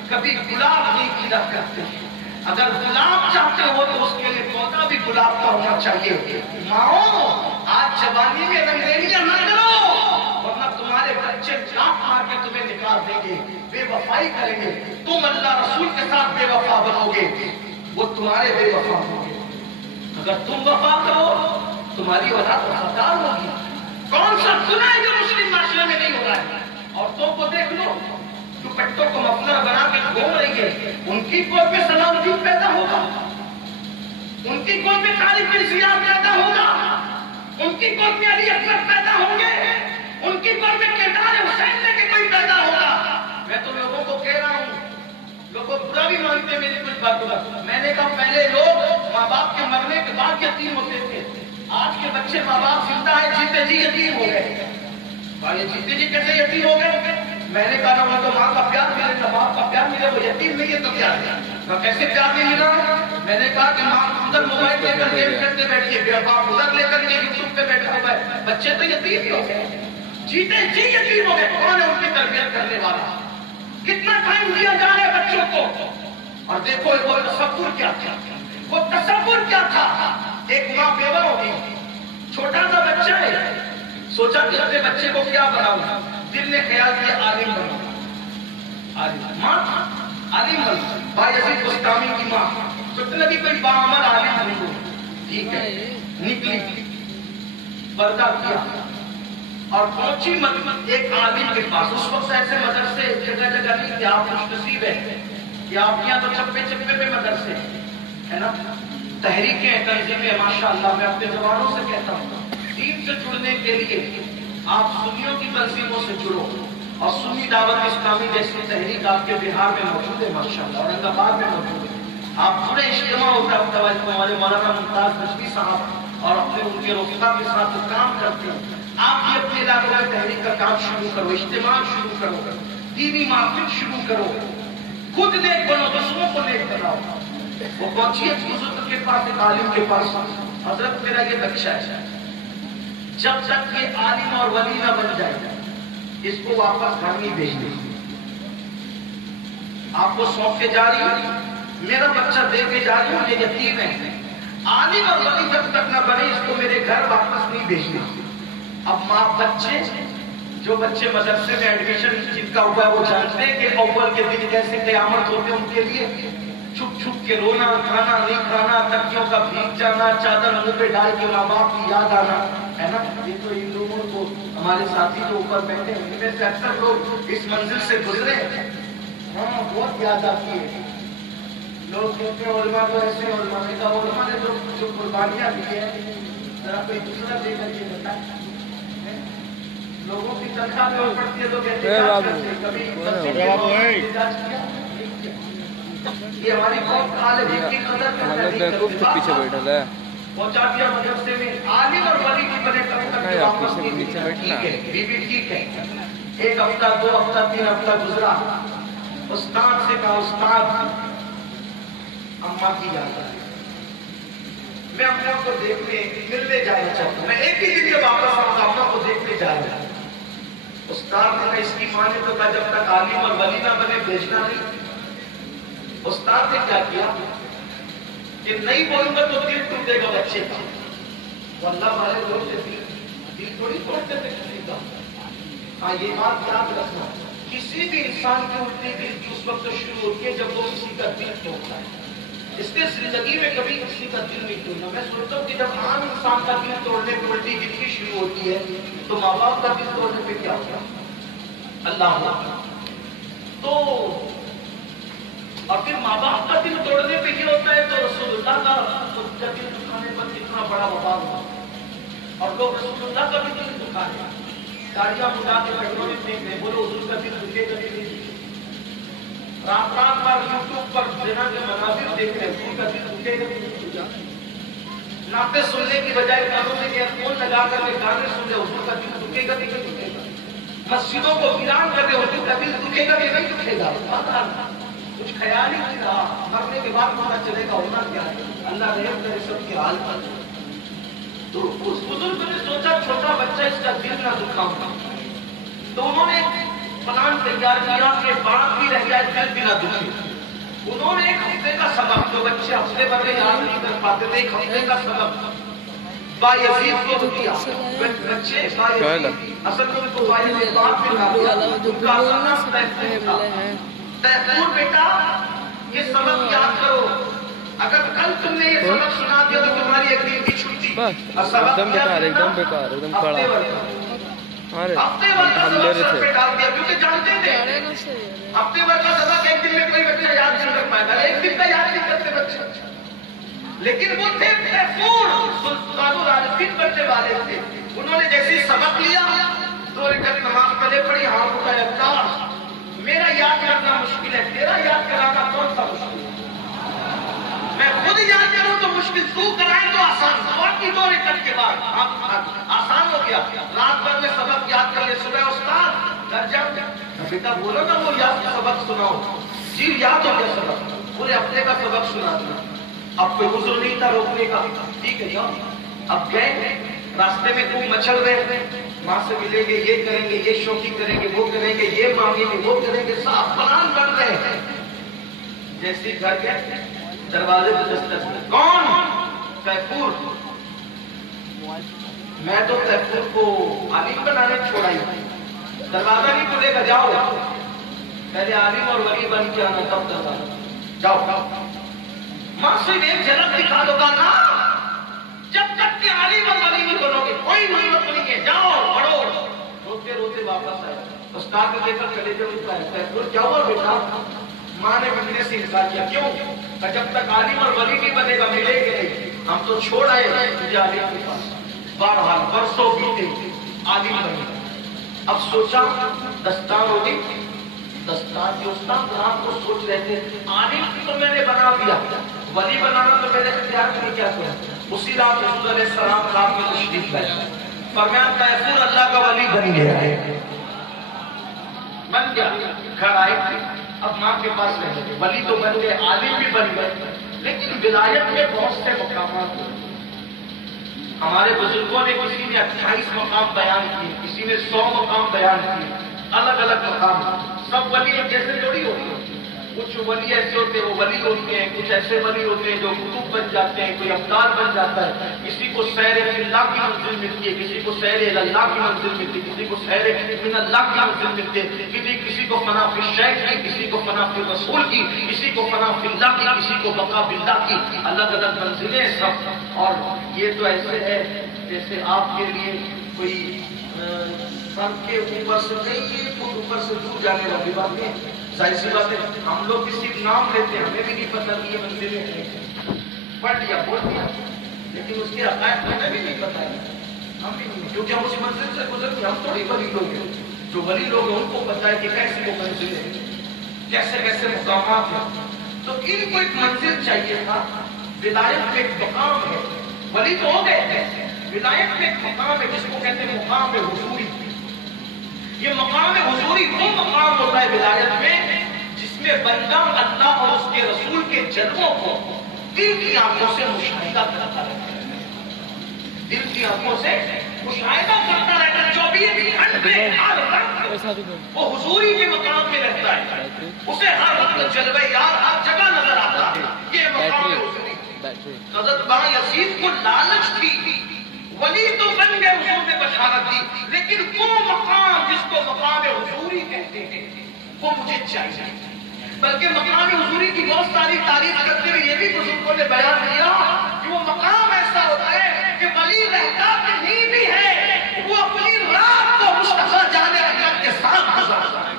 کبھی گلاب نہیں کھلا کرتے. اگر گلاب چاہتے ہو تو اس کے لیے پودا بھی گلاب کا ہونا چاہیے. ماؤں آج جوانی میں رنگریلیاں نہ کرو, ورنہ تمہارے بچے لاکھ مار کے تمہیں نکال دیں گے, بے وفائی کریں گے. تم اللہ رسول کے ساتھ بے وفا بنو گے, وہ تمہارے بے وفا ہوں گے. اگر تم وفا کرو تمہاری اولاد وفادار ہوگی. کون سا گناہ ہے جو مسلم معاشرے میں نہیں ہو رہا ہے؟ عورتوں کو دیکھ لو, دوپٹوں کو مفلر بنا کے گھوم رہی ہے. ان کی گود میں صلاح الدین پیدا ہوگا, ان کی گود میں طارق بن زیاد پیدا ہوگا, ان کی گود میں علی اکبر پیدا ہوں گے, ان کی گود میں کردار حسین میں کہ کوئی پیدا ہوگا. میں تو لوگوں کو کہہ رہا ہوں, لوگوں برا بھی مانتے میری کچھ باتوں کا. میں نے کہا پہلے لوگ ماں باپ کے مرنے کے بعد یتیم ہوتے تھے, آج کے بچے ماں باپ زندہ ہے جیتے جی یتیم ہو گئے. یہ جیتے جی کیسے یتیم ہو گئے؟ میں نے کہا نہ تو ماں کا پیار ملے نہ باپ کا پیار ملے, وہ یتیم نہیں ہے تو کیا ہے؟ کیسے پیار نہیں ملا؟ میں نے کہا کہ ماں ادھر موبائل لے کر گیم کھیلتے بیٹھیے, باپ ادھر لے کر کے یوٹیوب پہ بیٹھے ہوئے, بچے تو یتیم ہی ہو گئے, جیتے جی یتیم ہو گئے. کون ہے ان کی تربیت کرنے والا؟ کتنا ٹائم دیا جا رہا ہے بچوں کو؟ اور دیکھو وہ تصور کیا تھا, وہ تصور کیا تھا. ایک ماں بیوہ ہوگی, چھوٹا سا بچہ ہے, سوچا کہ اپنے بچے کو کیا بناؤں, دل نے خیال کیا عالم بناؤں. ماں عالم بناؤں. بایزید بستامی کی ماں سوچنے لگی کوئی باعمل عالم بنی ہو. ٹھیک ہے, نکلی, پردہ کیا اور پہنچی ایک عالم کے پاس. اس وقت ایسے مدرسے جگہ جگہ نہیں تھے. آپ خوش نصیب ہے کہ آپ یہاں تو چپے چپے پہ مدرسے ہے نا, تحریکیں تنظیمیں ماشاء اللہ. میں اپنے جوانوں سے کہتا ہوں دین سے جڑنے کے لیے آپ سنیوں کی تنظیموں سے جڑو, اور سنی دعوت اسلامی جیسی تحریک آپ کے بہار میں موجود ہے ماشاء اللہ, اورنگ آباد میں موجود ہے. آپ پورے اجتماع ہوتا ہے, ہمارے مولانا ممتاز نجوی صاحب اور اپنے ان کے رفقا کے ساتھ کام کرتے ہیں. آپ بھی اپنے علاقوں میں تحریک کا کام شروع کرو, اجتماع شروع کرو, دینی محفل شروع کرو. خود نیک بنو، دوسروں کو نیک بناؤ۔ وہ پہنچی ایک بزرگ کے پاس، ایک عالم کے پاس، حضرت میرا یہ بچہ ہے، جب تک یہ عالم اور ولی نہ بن جائے اس کو واپس گھر نہیں بھیجنے، آپ کو سونپ کے جا رہی ہوں، میرا بچہ دے کے جا رہی ہوں، یہ یتیم ہے، عالم اور ولی جب تک نہ بنے اس کو میرے گھر واپس نہیں بھیجنے۔ اب ماں بچے، جو بچے مدرسے میں ایڈمیشن جن کا ہوا ہے وہ جانتے ہیں کہ اول کے دن کیسے قیامت ہوتے ہیں ان کے لیے، چھپ چھپ کے رونا، کھانا نہیں کھانا، تکیوں کا بھیگ جانا، چادر منہ پہ ڈال کے ماں باپ کی یاد آنا ہے نا۔ یہ تو ان لوگوں کو، ہمارے ساتھی جو اوپر بیٹھے ہیں ان میں سے اکثر لوگ اس منزل سے گزرے ہیں، ہاں بہت یاد آتی ہے۔ لوگ کہتے ہیں علماء تو ایسے، علماء نے کہا علماء نے جو قربانیاں دی ہیں ذرا کوئی دوسرا دے کر کے بتائیں۔ لوگوں کی تنخواہ میں پڑتی ہے تو کہتے ہیں کبھی یہ ہماری قوم عالم کی قدر پیچھے بیٹھا ہے، پہنچا دیا مدرسے میں، عالم اور ولی کی بنے کبھی تک واپس نہیں بھیجا۔ ٹھیک ہے بیوی ٹھیک ہے، ایک ہفتہ، 2 ہفتہ، 3 ہفتہ گزرا، استاد سے کہا استاد اماں کی یاد آئی، میں اماں کو دیکھنے ملنے جانا چاہتا ہوں، میں ایک ہی دن کے واپس آؤں گا، اماں کو دیکھنے جا رہا ہوں۔ استاد نے کہا اس کی ماں نے تو کہا جب تک عالم اور ولی نہ بنے بھیجنا نہیں۔ استاد نے کیا کیا کہ نہیں بولوں گا تو دل ٹوٹے گا بچے کا، واللہ ہمارے لوگ دل تھوڑی توڑتے تھے کسی کا۔ ہاں یہ بات یاد رکھنا، کسی بھی انسان کی الٹی دل کی اس وقت شروع ہوتی ہے جب وہ کسی کا دل توڑتا ہے۔ اس نے زندگی میں کبھی کسی کا دل نہیں توڑنا۔ میں سوچتا ہوں کہ جب عام انسان کا دل توڑنے پہ الٹی گرتی شروع ہوتی ہے تو ماں باپ کا دل توڑنے پہ کیا ہوگا؟ اللہ تو، اور پھر ماں باپ کا دل توڑنے پہ یہ ہوتا ہے تو رسول اللہ کا دل دکھانے پر کتنا بڑا وبال ہوا، اور لوگ رسول اللہ کا بھی دل دکھانے، گاڑیاں مٹا کے پیٹرول پھینکنے، بولو حضور کا دل دکھے گا نہیں، رات رات پر یوٹیوب پر زنا کے مناظر دیکھ رہے ہیں، ان کا دل دکھے گا نہیں، نعتیں سننے کی بجائے کانوں میں ایئر فون لگا کر کے گانے سن رہے، حضور کا دل دکھے گا نہیں دکھے گا، مسجدوں کو ویران کر رہے، حضور کا دل دکھے گا کہ نہیں دکھے گا؟ کچھ خیال ہی نہیں رہا، مرنے کے بعد پتہ چلے گا ہونا کیا ہے۔ اللہ رحم کرے سب کے حال پر۔ تو اس بزرگ نے سوچا چھوٹا بچہ اس کا دل نہ دکھاؤں گا، تو انہوں نے پلان تیار کیا کہ باپ بھی رہ جائے دل بھی نہ دکھے۔ انہوں نے ایک ہفتے کا سبق، جو بچے ہفتے بھر میں یاد نہیں کر پاتے تھے، ایک ہفتے کا سبق بایزید کو دیا۔ بچے بایزید، اصل میں ان کو بایزید باپ بھی نہ دیا، ان کا نام تیفور تھا۔ تیفور بیٹا یہ سبق یاد کرو، اگر کل تم نے یہ سبق سنا دیا تو تمہاری ایک دن کی چھٹی۔ ایک دم بیکار، ایک دم بیکار، ایک دم کھڑا، ہفتے بھر کا سبق سر پہ ڈال دیا، کیونکہ جانتے تھے ہفتے بھر کا سبق ایک دن میں کوئی بچہ یاد نہیں کر پائے گا، ایک دن کا یاد نہیں کرتے بچے، لیکن وہ تھے تیفور، سلطان العارفین بننے والے تھے۔ انہوں نے جیسے سبق لیا 2 رکعت نماز پڑھے، پڑھی، ہاتھ اٹھایا، اللہ میرا یاد کرنا مشکل ہے، تیرا یاد کرانا کون سا مشکل ہے؟ میں خود یاد کروں تو مشکل، تو کرائے تو آسان۔ دعا کی 2 رکعت کے بعد آسان ہو گیا، رات بھر میں سبق یاد کر لے، صبح استاد گھر جاؤ بیٹا بولو نا وہ یاد سبق سناؤ، جی یاد ہو گیا سبق، پورے ہفتے کا سبق سنا دیا۔ اب کوئی عذر نہیں تھا روکنے کا، ٹھیک ہے جاؤ۔ اب گئے، راستے میں خوب مچل رہے، ماں سے ملیں گے، یہ کریں گے، یہ شوقی کریں گے، وہ کریں گے، یہ مانگیں گے، وہ کریں گے، صاف پلان بن رہے ہیں۔ جیسے گھر گئے، دروازے پہ دستک ہوئی، کون؟ تیفور۔ میں تو تیفور کو عالم بنانے چھوڑا ہی، دروازہ نہیں کھلے گا، جاؤ پہلے عالم اور ولی بن کے آنا، تب دروازہ جاؤ۔ ماں سے ایک جھلک دکھا دو گا نا، جب تک کہ عالم اور ولی نہیں بنو گے کوئی ہمت نہیں ہے، جاؤ پڑھو۔ روتے روتے واپس آئے، استاد کو دیکھ کر چلے جب اٹھا ہے، تیفور کیا ہوا بیٹا؟ ماں نے ملنے سے انکار کیا، کیوں؟ کہ جب تک عالم اور ولی نہیں بنے گا ملے گے نہیں، ہم تو چھوڑ آئے تجھے عالم کے پاس، بہرحال برسوں بیتے عالم بنے۔ اب سوچا دستار ہوگی، دستار کے استاد رات کو سوچ رہے تھے، عالم تو میں نے بنا دیا، ولی بنانا تو میرے اختیار میں کیا کیا۔ اسی رات رسول علیہ السلام خواب میں تشریف لائے، فرمایا تیفور اللہ کا ولی بن گیا ہے، بن گیا۔ گھر آئے، اب ماں کے پاس رہیں گے، ولی تو بن گئے، عالم بھی بن گئے، لیکن ولایت میں بہت سے مقامات ہوتے ہیں۔ ہمارے بزرگوں نے کسی نے 28 مقام بیان کیے، کسی نے 100 مقام بیان کیے، الگ الگ مقام۔ سب ولی ایک جیسے تھوڑی ہوتے ہیں، کچھ ولی ایسے ہوتے ہیں وہ ولی ہوتے ہیں، کچھ ایسے ولی ہوتے ہیں جو قطب بن جاتے ہیں، کوئی ابدال بن جاتا ہے، کسی کو سیر اللہ کی منزل ملتی ہے، کسی کو سیر اللہ کی منزل ملتی ہے، کسی کو سیر من اللہ کی منزل ملتی ہے، کسی کو فنا فی الشیخ کی، کسی کو فنا فی رسول کی، کسی کو فنا فی اللہ کی، کسی کو بقا باللہ کی، الگ الگ منزلیں سب۔ اور یہ تو ایسے ہے جیسے آپ کے لیے کوئی سر کے اوپر سے نہیں، خود اوپر سے دور جانے والی بات ہے۔ ظاہر سی بات ہے، ہم لوگ کسی نام لیتے ہیں، ہمیں بھی نہیں پتہ کہ یہ منزلیں ہیں، پڑھ لیا بول دیا، لیکن اس کے عقائد ہمیں بھی نہیں پتہ ہے، ہم بھی نہیں، کیونکہ ہم اس منزل سے گزرتے، ہم تھوڑی ولی لوگ ہیں۔ جو ولی لوگ ہیں ان کو پتہ ہے کہ کیسے وہ منزلیں ہیں، کیسے کیسے مقامات ہیں۔ تو ان کو ایک منزل چاہیے تھا، ولایت میں ایک مقام ہے، ولی تو ہو گئے ہیں، ولایت میں ایک مقام ہے جس کو کہتے ہیں مقام حضوری۔ یہ مقام حضوری وہ مقام ہوتا ہے ولایت میں جس میں بندہ اللہ اور اس کے رسول کے جلووں کو دل کی آنکھوں سے مشاہدہ کرتا رہتا ہے، دل کی آنکھوں سے مشاہدہ کرتا رہتا ہے، 24 گھنٹے ہر وقت وہ حضوری کے مقام میں رہتا ہے، اسے ہر وقت جلوہ یار ہر جگہ نظر آتا ہے۔ یہ مقام حضوری۔ حضرت بایزید کو لالچ تھی، ولی تو بن گئے، حضور نے بشارت دی، لیکن وہ مقام جس کو مقام حضوری کہتے ہیں وہ مجھے چاہیے۔ بلکہ مقام حضوری کی بہت ساری تعریف کرتے ہوئے یہ بھی بزرگوں نے بیان کیا کہ وہ مقام ایسا ہوتا ہے کہ ولی رہتا کہیں بھی ہے، وہ اپنی رات کو مصطفیٰ جان اکرم کے ساتھ گزارتا ہے،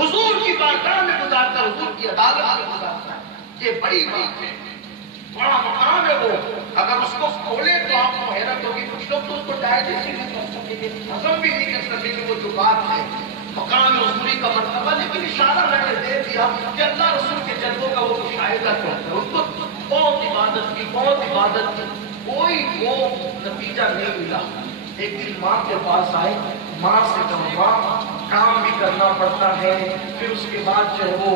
حضور کی بارگاہ میں گزارتا ہے، حضور کی عدالت میں گزارتا ہے۔ یہ بڑی بات ہے، بڑا مقام ہے وہ۔ اگر اس کو کھولے تو آپ کو حیرت ہوگی، کچھ لوگ تو اس کو ڈائجسٹ ہی نہیں کر سکیں گے، ہضم بھی نہیں کر سکیں گے وہ جو بات ہے مقام حضوری کا مرتبہ۔ لیکن اشارہ میں نے دے دیا کہ اللہ رسول کے جلووں کا وہ مشاہدہ کرتا ہے، اس کو بہت عبادت کی، بہت عبادت کی، کوئی وہ نتیجہ نہیں ملا۔ ایک دن ماں کے پاس آئے، ماں سے کہا ماں کام بھی کرنا پڑتا ہے، پھر اس کے بعد جو ہے وہ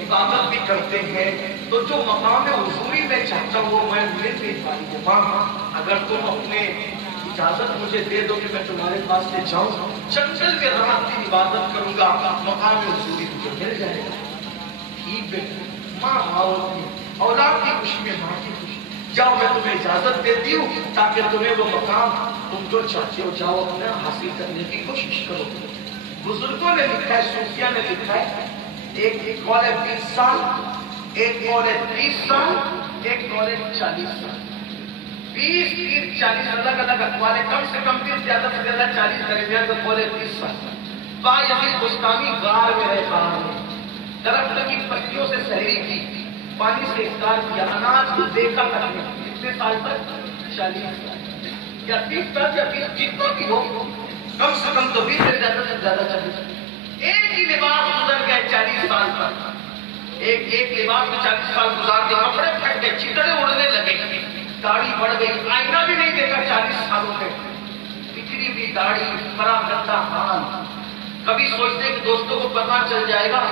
عبادت بھی کرتے ہیں، تو جو مقام حضوری میں چاہتا ہوں وہ میں مل نہیں پائی ہوں۔ ماں اگر تم اپنے اجازت مجھے دے دو کہ میں تمہارے پاس سے جاؤں، چنچل کے رات کی عبادت کروں گا، مقام حضوری مجھے مل جائے گا۔ ٹھیک بیٹا، ماں اولاد کی خوشی میں ماں کی خوشی، جاؤ میں تمہیں اجازت دیتی ہوں تاکہ تمہیں وہ مقام تم جو چاہتے ہو جاؤ اپنا حاصل کرنے کی کوشش کرو۔ بزرگوں نے لکھا ہے، صوفیہ نے لکھا ہے، ایک قول ہے 20 سال، ایک قول ہے 30 سال، ایک قول ہے 40 سال۔ 20 30 40 الگ الگ اقوال ہے، کم سے کم 30 زیادہ سے زیادہ 40 درمیان کا قول ہے 30 سال۔ بایزید بستانی غار میں رہے، غار میں درخت کی پتیوں سے سحری کی، پانی سے افطار کیا، اناج کو دیکھا کرنے، کتنے سال تک؟ 40 سال یا 30 سال یا 20، جتنا بھی ہو، کم سے کم تو 20 سے زیادہ 40۔ ایک ہی لباس گزر گئے 40 سال تک، ایک لباس میں 40 سال گزار کے کپڑے پھٹ گئے، چتڑے اڑنے لگے، داڑھی بڑھ گئی، آئینہ بھی نہیں دیکھا 40 سالوں میں، بکھری بھی داڑھی، بڑا گندا حال۔ کبھی سوچتے کہ دوستوں کو پتہ چل جائے گا،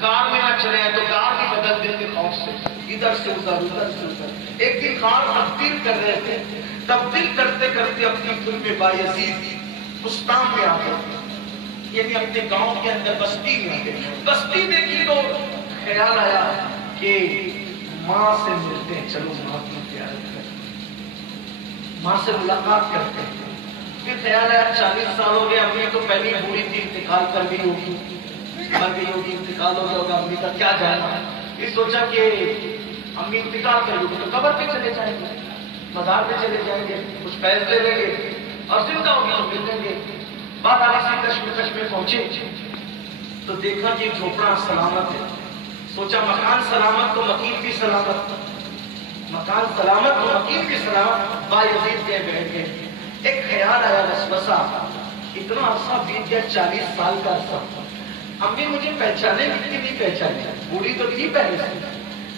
کار میں نہ چلے ہیں تو کار بھی بدل دیں گے خوف سے، ادھر سے ادھر ادھر سے ادھر۔ ایک دن کار تبدیل کر رہے تھے، تبدیل کرتے کرتے اپنی دل میں بایزید بستان میں آ گئے، یعنی اپنے گاؤں کے اندر بستی میں آ گئے۔ بستی دیکھی تو خیال آیا کہ ماں سے ملتے ہیں، چلو ماں کی زیارت کرتے ہیں، ماں سے ملاقات کرتے ہیں۔ پھر خیال آیا 40 سال ہو گئے، امی تو پہلی بوڑھی تھی، انتقال کر گئی ہوگی، مر گئی ہوگی، انتقال ہو گیا ہوگا، امی کا کیا جانا۔ پھر سوچا کہ امی انتقال کر گئی تو قبر پہ چلے جائیں گے، مزار پہ چلے جائیں گے، کچھ پیسے لے لیں گے اور زندہ ہو گیا مل لیں گے۔ بعد آسی کشمکش میں پہنچے تو دیکھا کہ جھوپڑا سلامت ہے، سوچا مکان سلامت تو مکین بھی سلامت، مکان سلامت تو مکین بھی سلامت۔ بایزید کے بیٹھ گئے، ایک خیال آیا وسوسہ، اتنا عرصہ بیت گیا، 40 سال کا عرصہ، امی مجھے پہچانے بھی کہ نہیں پہچانے، بوڑھی تو تھی پہلے سے،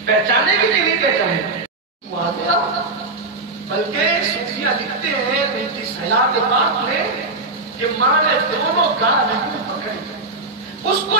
پہچانے بھی کہ نہیں پہچانے۔ بلکہ صوفیہ لکھتے ہیں ان کی حیات پاک میں کہ ماں نے دونوں گال پکڑی، اس کو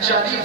40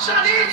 40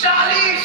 40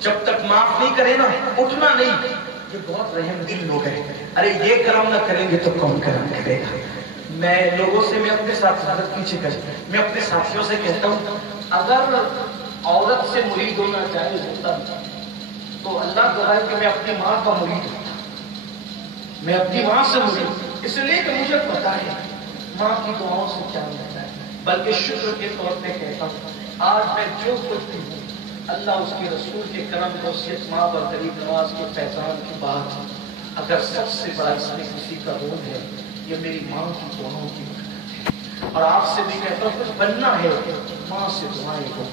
جب تک معاف نہیں کرے نا اٹھنا نہیں. یہ بہت رحم دل لوگ ہیں. ارے یہ کرم نہ کریں گے تو کون کرم کرے گا. میں لوگوں سے, میں اپنے ساتھ حضرت پیچھے کر, میں اپنے ساتھیوں سے کہتا ہوں اگر عورت سے مرید ہونا چاہے ہوتا تو اللہ گواہ کہ میں اپنی ماں کا مرید ہوتا. میں اپنی ماں سے مرید, اس لیے کہ مجھے پتا ہے ماں کی دعاؤں سے کیا ملتا ہے. بلکہ شکر کے طور پہ کہتا ہوں آج میں جو کچھ بھی ہوں اللہ اس کے رسول کے کرم کو صرف ماں اور غریب نواز کے فیضان کی بات ہے. اگر سب سے بڑا اس میں کسی کا رول ہے یہ میری ماں کی دعاؤں کی برکت ہے. اور آپ سے بھی کہتا ہوں کچھ بننا ہے ماں سے دعائیں دو,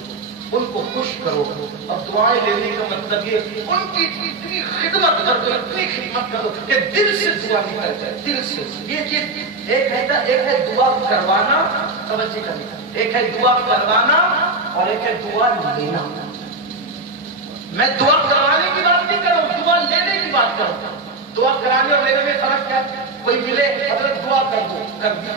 ان کو خوش کرو. اب دعائیں لینے کا مطلب یہ ان کی اتنی خدمت کر دو, اتنی خدمت کرو کہ دل سے دعا نکل جائے, دل سے. یہ چیز ایک ہے دعا کروانا, توجہ کرنے کا, ایک ہے دعا کروانا اور ایک ہے دعا لینا. میں دعا کروانے کی بات نہیں کر رہا ہوں, دعا لینے کی بات کر رہا ہوں. دعا کرانے اور لینے میں فرق کیا ہے؟ کوئی ملے حضرت دعا کر دو, کر دیا,